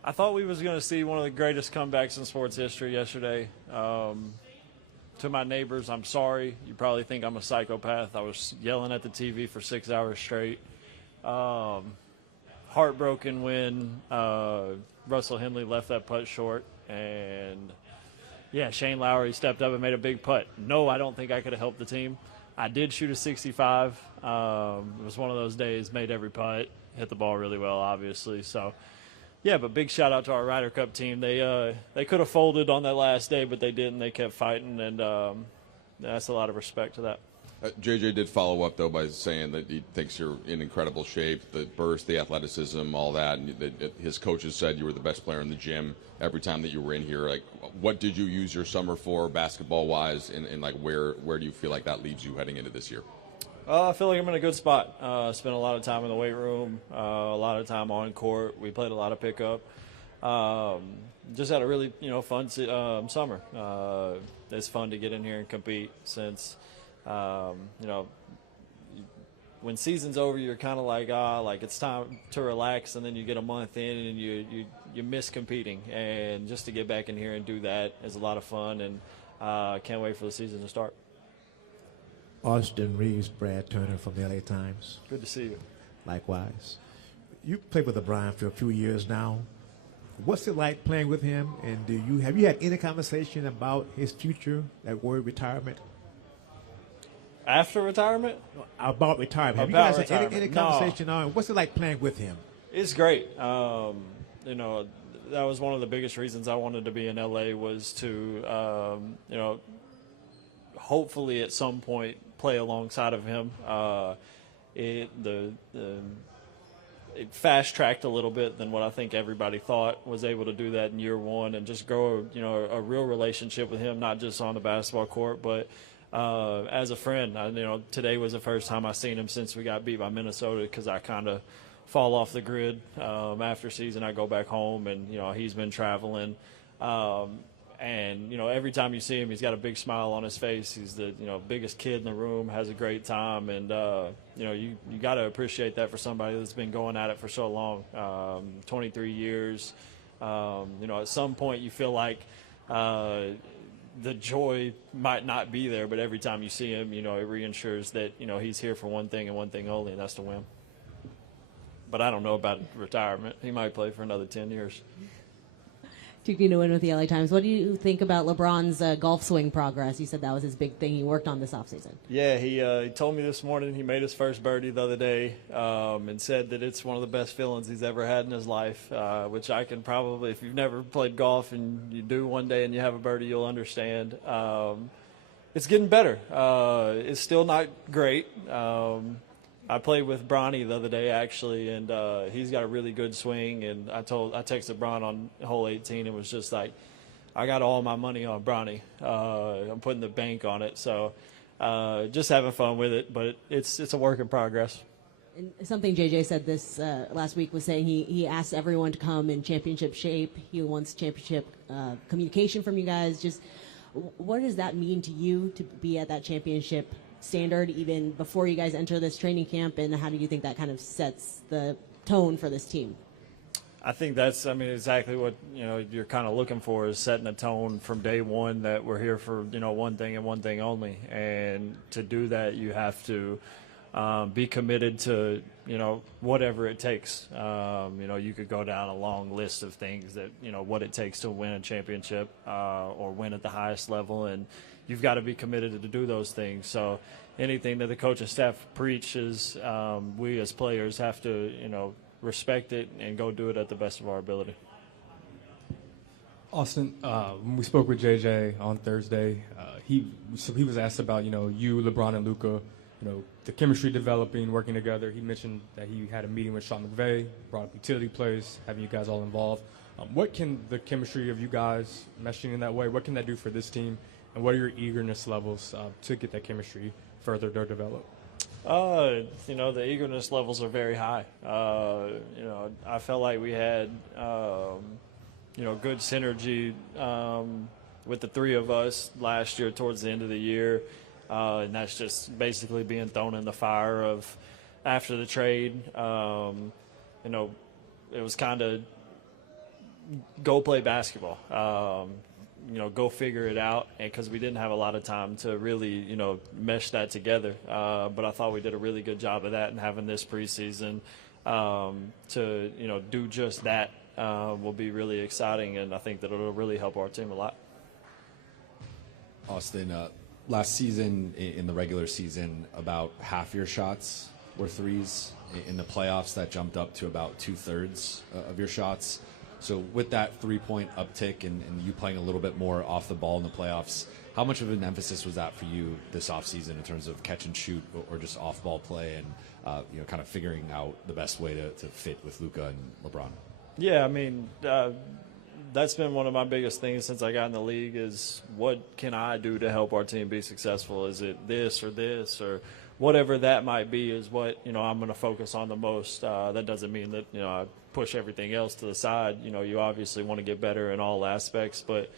I thought we was going to see one of the greatest comebacks in sports history yesterday. To my neighbors, I'm sorry. You probably think I'm a psychopath. I was yelling at the TV for 6 hours straight. Heartbroken when Russell Henley left that putt short. And, yeah, Shane Lowry stepped up and made a big putt. No, I don't think I could have helped the team. I did shoot a 65. It was one of those days, made every putt, hit the ball really well, obviously. So Yeah, but big shout out to our Ryder Cup team. They could have folded on that last day, but they didn't. They kept fighting, and that's a lot of respect to that. JJ did follow up, though, by saying that he thinks you're in incredible shape, the burst, the athleticism, all that. And his coaches said you were the best player in the gym every time that you were in here. Like, what did you use your summer for, basketball-wise, and like where do you feel like that leaves you heading into this year? I feel like I'm in a good spot. Spent a lot of time in the weight room, a lot of time on court. We played a lot of pickup. Just had a really fun summer. It's fun to get in here and compete since. When season's over, you're kind of like it's time to relax, and then you get a month in and you miss competing, and just to get back in here and do that is a lot of fun, and can't wait for the season to start. Austin Reeves, Brad Turner from the LA Times. Good to see you. Likewise. You played with LeBron for a few years now. What's it like playing with him, and have you had any conversation about his future, that word retirement? After retirement? About retirement. Have About you guys had any retirement. conversation on what's it like playing with him? It's great. That was one of the biggest reasons I wanted to be in LA was to, hopefully at some point play alongside of him. It fast-tracked a little bit than what I think everybody thought. Was able to do that in year one and just grow, a real relationship with him, not just on the basketball court, but as a friend. Today was the first time I seen him since we got beat by Minnesota, because I kind of fall off the grid after season. I go back home, and he's been traveling, and every time you see him, he's got a big smile on his face. He's the biggest kid in the room, has a great time, and you got to appreciate that for somebody that's been going at it for so long, 23 years. At some point you feel like the joy might not be there, but every time you see him, it reinsures that, he's here for one thing and one thing only, and that's to win. But I don't know about retirement. He might play for another 10 years. Speaking to win with the LA Times, what do you think about LeBron's golf swing progress? You said that was his big thing he worked on this offseason. Yeah, he told me this morning he made his first birdie the other day, and said that it's one of the best feelings he's ever had in his life, which I can probably, if you've never played golf and you do one day and you have a birdie, you'll understand. It's getting better. It's still not great. I played with Bronny the other day, actually, and he's got a really good swing. And I texted Bron on hole 18 and was just like, I got all my money on Bronny. I'm putting the bank on it. So just having fun with it, but it's a work in progress. And something JJ said this last week was saying he asked everyone to come in championship shape. He wants championship communication from you guys. Just what does that mean to you to be at that championship standard even before you guys enter this training camp, and how do you think that kind of sets the tone for this team? I think that's, exactly what, you're kind of looking for, is setting a tone from day one that we're here for, one thing and one thing only. And to do that, you have to be committed to, whatever it takes. You could go down a long list of things that, what it takes to win a championship or win at the highest level, and you've got to be committed to do those things. So anything that the coaching staff preaches, we as players have to, respect it and go do it at the best of our ability. Austin, when we spoke with JJ on Thursday, he was asked about, you, LeBron, and Luka, the chemistry developing, working together. He mentioned that he had a meeting with Sean McVay, brought up utility plays, having you guys all involved. What can the chemistry of you guys meshing in that way, what can that do for this team? And what are your eagerness levels to get that chemistry further developed? The eagerness levels are very high. I felt like we had, good synergy with the three of us last year towards the end of the year. And that's just basically being thrown in the fire of after the trade. It was kind of go play basketball. Go figure it out, and because we didn't have a lot of time to really, mesh that together. But I thought we did a really good job of that, and having this preseason to, do just that will be really exciting, and I think that it'll really help our team a lot. Austin, last season in the regular season, about half your shots were threes. In the playoffs, that jumped up to about 2/3 of your shots. So with that 3-point uptick and you playing a little bit more off the ball in the playoffs, how much of an emphasis was that for you this offseason in terms of catch and shoot or just off-ball play and kind of figuring out the best way to fit with Luka and LeBron? Yeah, I mean, that's been one of my biggest things since I got in the league is what can I do to help our team be successful? Is it this or whatever that might be is what, I'm going to focus on the most. That doesn't mean that, I push everything else to the side. You obviously want to get better in all aspects, but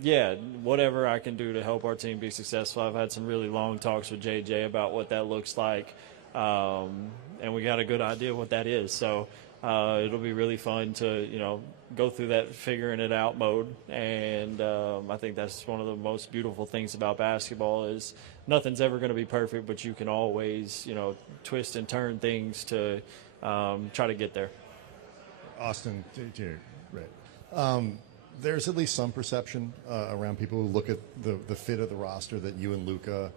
yeah, whatever I can do to help our team be successful. I've had some really long talks with JJ about what that looks like, and we got a good idea what that is. So it'll be really fun to, go through that figuring it out mode. And I think that's one of the most beautiful things about basketball is nothing's ever going to be perfect, but you can always, twist and turn things to try to get there. Austin, right. There's at least some perception around people who look at the fit of the roster that you and Luka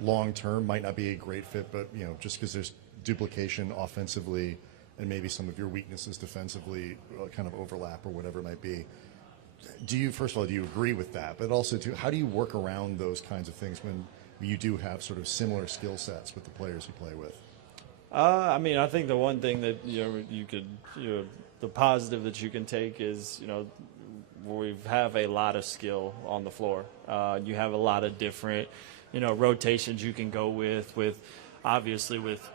long term might not be a great fit, but just because there's duplication offensively and maybe some of your weaknesses defensively kind of overlap or whatever it might be. First of all, do you agree with that? But also, how do you work around those kinds of things when you do have sort of similar skill sets with the players you play with? I mean, I think the one thing that you could the positive that you can take is we have a lot of skill on the floor. You have a lot of different rotations you can go with obviously with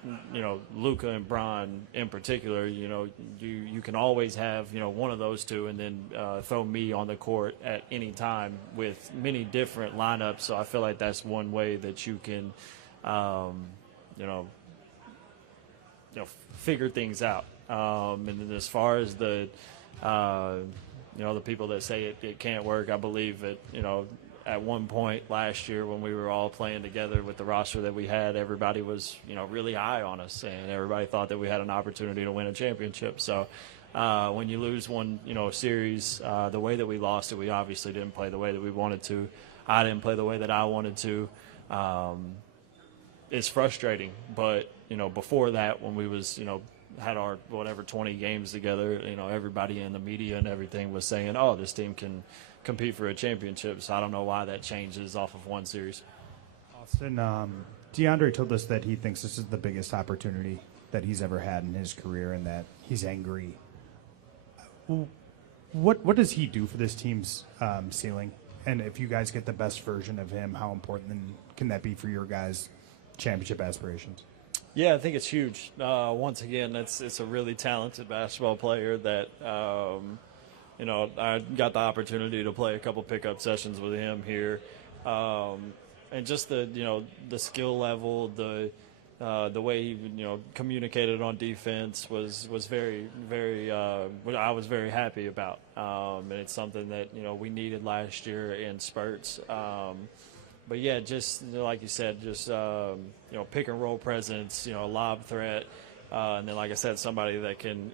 Luka and Bron in particular. You can always have one of those two and then throw me on the court at any time with many different lineups. So I feel like that's one way that you can figure things out. And then as far as the the people that say it can't work, I believe that at one point last year when we were all playing together with the roster that we had, everybody was really high on us, and everybody thought that we had an opportunity to win a championship. So when you lose one series, the way that we lost it, we obviously didn't play the way that we wanted to. I didn't play the way that I wanted to. It's frustrating, but before that, when we was had our 20 games together, everybody in the media and everything was saying, oh, this team can compete for a championship. So I don't know why that changes off of one series. Austin, DeAndre told us that he thinks this is the biggest opportunity that he's ever had in his career and that he's angry. What does he do for this team's ceiling? And if you guys get the best version of him, how important can that be for your guys' championship aspirations? Yeah, I think it's huge. Once again, it's a really talented basketball player that, I got the opportunity to play a couple pickup sessions with him here. And just the skill level, the way he, communicated on defense was very, very, I was very happy about. And it's something that, we needed last year in spurts. But yeah, just like you said, just pick and roll presence, lob threat, and then like I said, somebody that can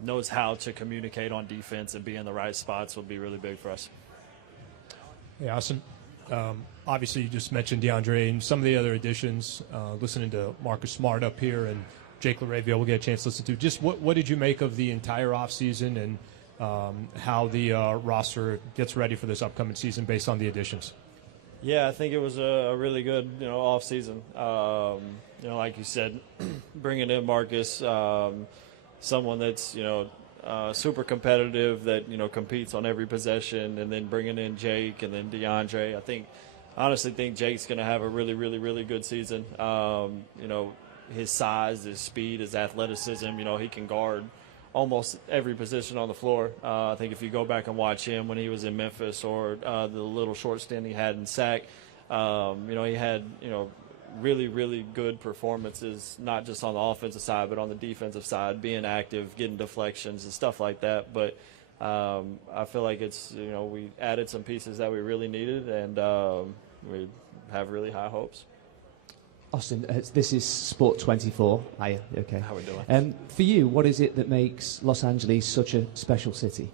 knows how to communicate on defense and be in the right spots will be really big for us. Hey, Austin. Obviously, you just mentioned DeAndre and some of the other additions. Listening to Marcus Smart up here and Jake LaRavia, we'll get a chance to listen to. Just what did you make of the entire offseason and how the roster gets ready for this upcoming season based on the additions? Yeah, I think it was a really good, off season. Like you said, bringing in Marcus, someone that's super competitive that competes on every possession, and then bringing in Jake and then DeAndre. I honestly think Jake's going to have a really, really, really good season. His size, his speed, his athleticism. He can guard almost every position on the floor. I think if you go back and watch him when he was in Memphis or the little short stint he had in SAC, he had, really, really good performances, not just on the offensive side, but on the defensive side, being active, getting deflections and stuff like that. But I feel like it's, we added some pieces that we really needed, and we have really high hopes. Austin, this is Sport 24. Hiya, okay. How we doing? For you, what is it that makes Los Angeles such a special city?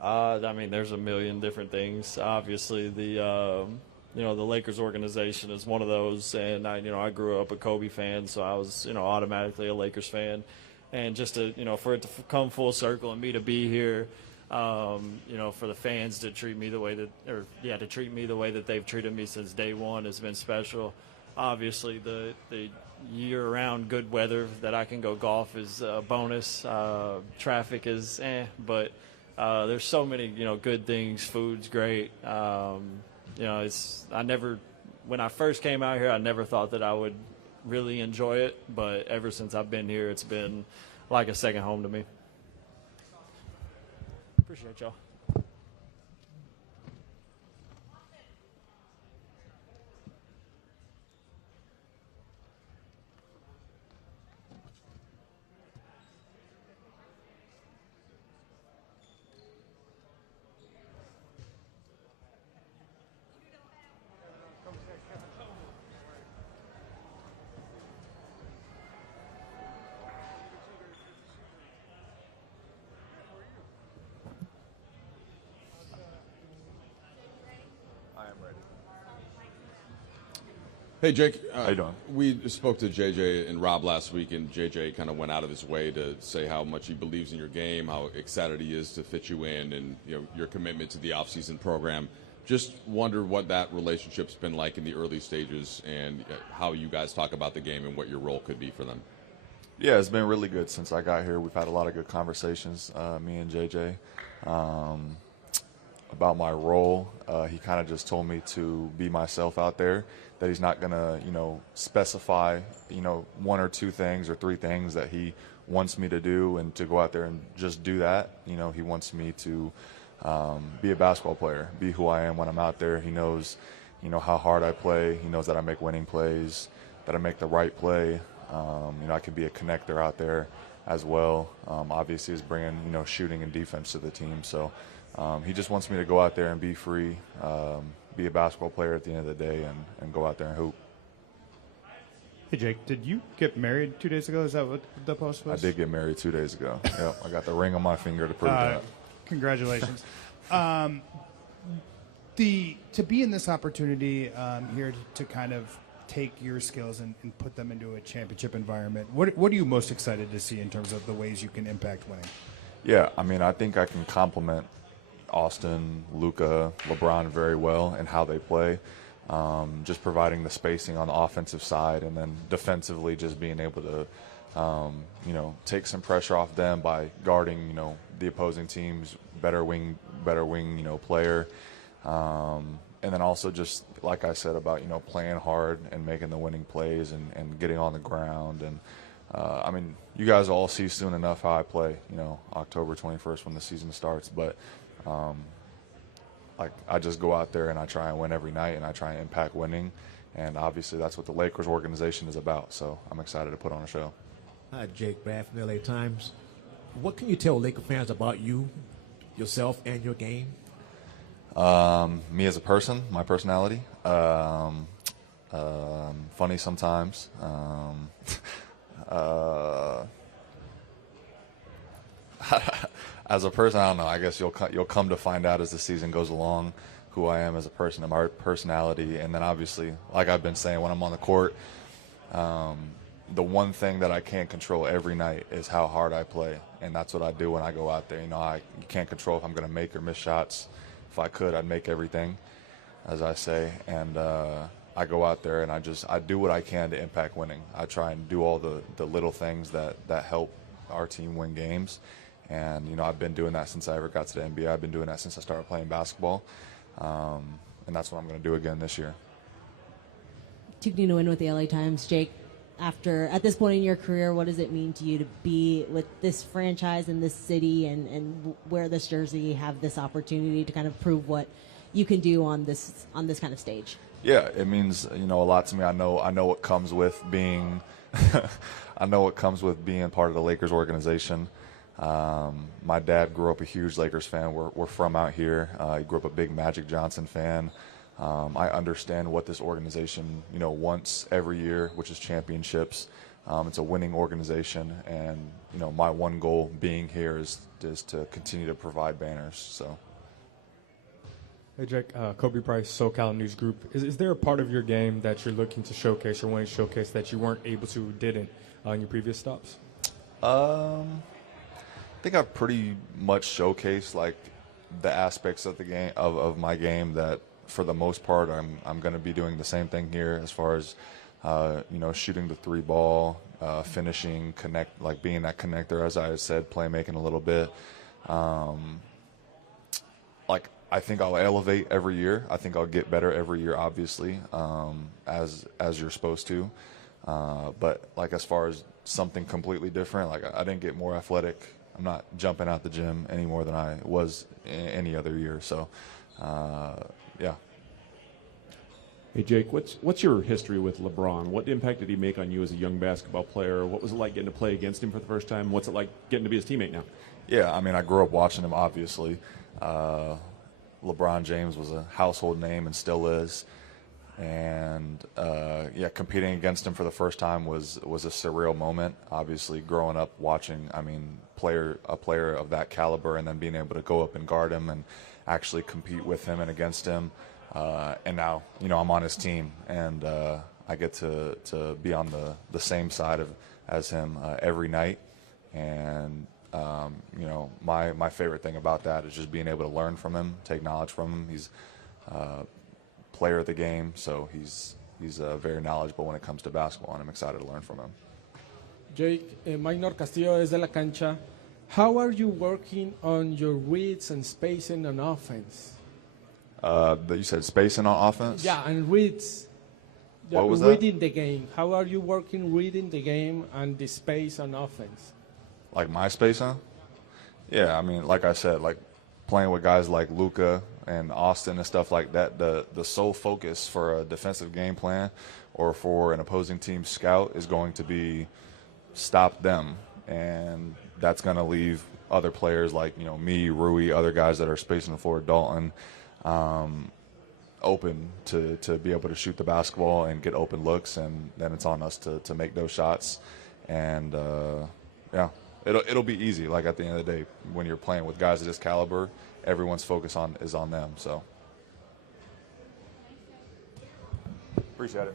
There's a million different things. Obviously, the the Lakers organization is one of those, and I grew up a Kobe fan, so I was automatically a Lakers fan, and just to for it to come full circle and me to be here, for the fans to treat me the way that they've treated me since day one has been special. Obviously, the year-round good weather that I can go golf is a bonus. Traffic is but there's so many good things. Food's great. When I first came out here, I never thought that I would really enjoy it, but ever since I've been here, it's been like a second home to me. Appreciate y'all. Hey, Jake. How you doing? We spoke to JJ and Rob last week, and JJ kind of went out of his way to say how much he believes in your game, how excited he is to fit you in, and your commitment to the off-season program. Just wonder what that relationship's been like in the early stages, and how you guys talk about the game and what your role could be for them. Yeah, it's been really good since I got here. We've had a lot of good conversations, me and JJ, about my role. He kind of just told me to be myself out there, that he's not going to, specify, one or two things or three things that he wants me to do and to go out there and just do that. He wants me to be a basketball player, be who I am when I'm out there. He knows, how hard I play. He knows that I make winning plays, that I make the right play. I can be a connector out there as well. Obviously, he's bringing, shooting and defense to the team. So he just wants me to go out there and be free, be a basketball player at the end of the day, and go out there and hoop. Hey, Jake, did you get married 2 days ago? Is that what the post was? I did get married 2 days ago. Yep, I got the ring on my finger to prove that. Congratulations. To be in this opportunity here to kind of take your skills and put them into a championship environment, what are you most excited to see in terms of the ways you can impact winning? Yeah, I think I can complement Austin, Luka, LeBron very well in how they play. Just providing the spacing on the offensive side, and then defensively just being able to, take some pressure off them by guarding, the opposing team's better wing, player. And then also just, like I said, about, playing hard and making the winning plays and getting on the ground. And, you guys will all see soon enough how I play, October 21st when the season starts. But, I just go out there and I try and win every night, and I try and impact winning. And obviously that's what the Lakers organization is about. So I'm excited to put on a show. Hi, Jake Brad from LA Times. What can you tell Laker fans about you, yourself, and your game? Me as a person, my personality. Funny sometimes. As a person, I don't know. I guess you'll come to find out as the season goes along who I am as a person and my personality. And then obviously, like I've been saying, when I'm on the court, the one thing that I can't control every night is how hard I play, and that's what I do when I go out there. You can't control if I'm going to make or miss shots. If I could, I'd make everything, as I say. And I go out there and I do what I can to impact winning. I try and do all the little things that help our team win games. And, I've been doing that since I ever got to the NBA. I've been doing that since I started playing basketball. And that's what I'm going to do again this year. Ticking to win with the LA Times, Jake, at this point in your career, what does it mean to you to be with this franchise in this city and wear this jersey, have this opportunity to kind of prove what you can do on this kind of stage? Yeah, it means, a lot to me. I know what comes with being part of the Lakers organization. My dad grew up a huge Lakers fan. We're from out here. He grew up a big Magic Johnson fan. I understand what this organization, wants every year, which is championships. It's a winning organization, and my one goal being here is to continue to provide banners. So. Hey, Jake, Kobe Price, SoCal News Group. Is there a part of your game that you're looking to showcase or want to showcase that you weren't able to, didn't, in your previous stops? I think I've pretty much showcased like the aspects of the game of my game that, for the most part, I'm going to be doing the same thing here as far as shooting the three ball, finishing, connect, like being that connector, as I said, playmaking a little bit. Like, I think I'll elevate every year. I think I'll get better every year, obviously, as you're supposed to. But like, as far as something completely different, like I didn't get more athletic. I'm not jumping out the gym any more than I was any other year. So, yeah. Hey, Jake, what's your history with LeBron? What impact did he make on you as a young basketball player? What was it like getting to play against him for the first time? What's it like getting to be his teammate now? Yeah, I mean, I grew up watching him, obviously. LeBron James was a household name and still is. And, yeah, competing against him for the first time was a surreal moment. Obviously, growing up watching, I mean, a player of that caliber, and then being able to go up and guard him and actually compete with him and against him. And now, I'm on his team, and I get to be on the same side as him every night. And, my favorite thing about that is just being able to learn from him, take knowledge from him. He's player of the game, so he's very knowledgeable when it comes to basketball, and I'm excited to learn from him. Jake, Minor Castillo desde la cancha. How are you working on your reads and spacing on offense? You said spacing on offense? Yeah, and reads. What was that? Reading the game. How are you working reading the game and the space on offense? Like my spacing? Yeah, I mean, like I said, like playing with guys like Luka and Austin and stuff like that, the sole focus for a defensive game plan or for an opposing team scout is going to be stop them. And that's going to leave other players like, me, Rui, other guys that are spacing the floor, Dalton, open to be able to shoot the basketball and get open looks, and then it's on us to make those shots. And, yeah, it'll be easy. Like, at the end of the day, when you're playing with guys of this caliber, everyone's focus is on them. So appreciate it.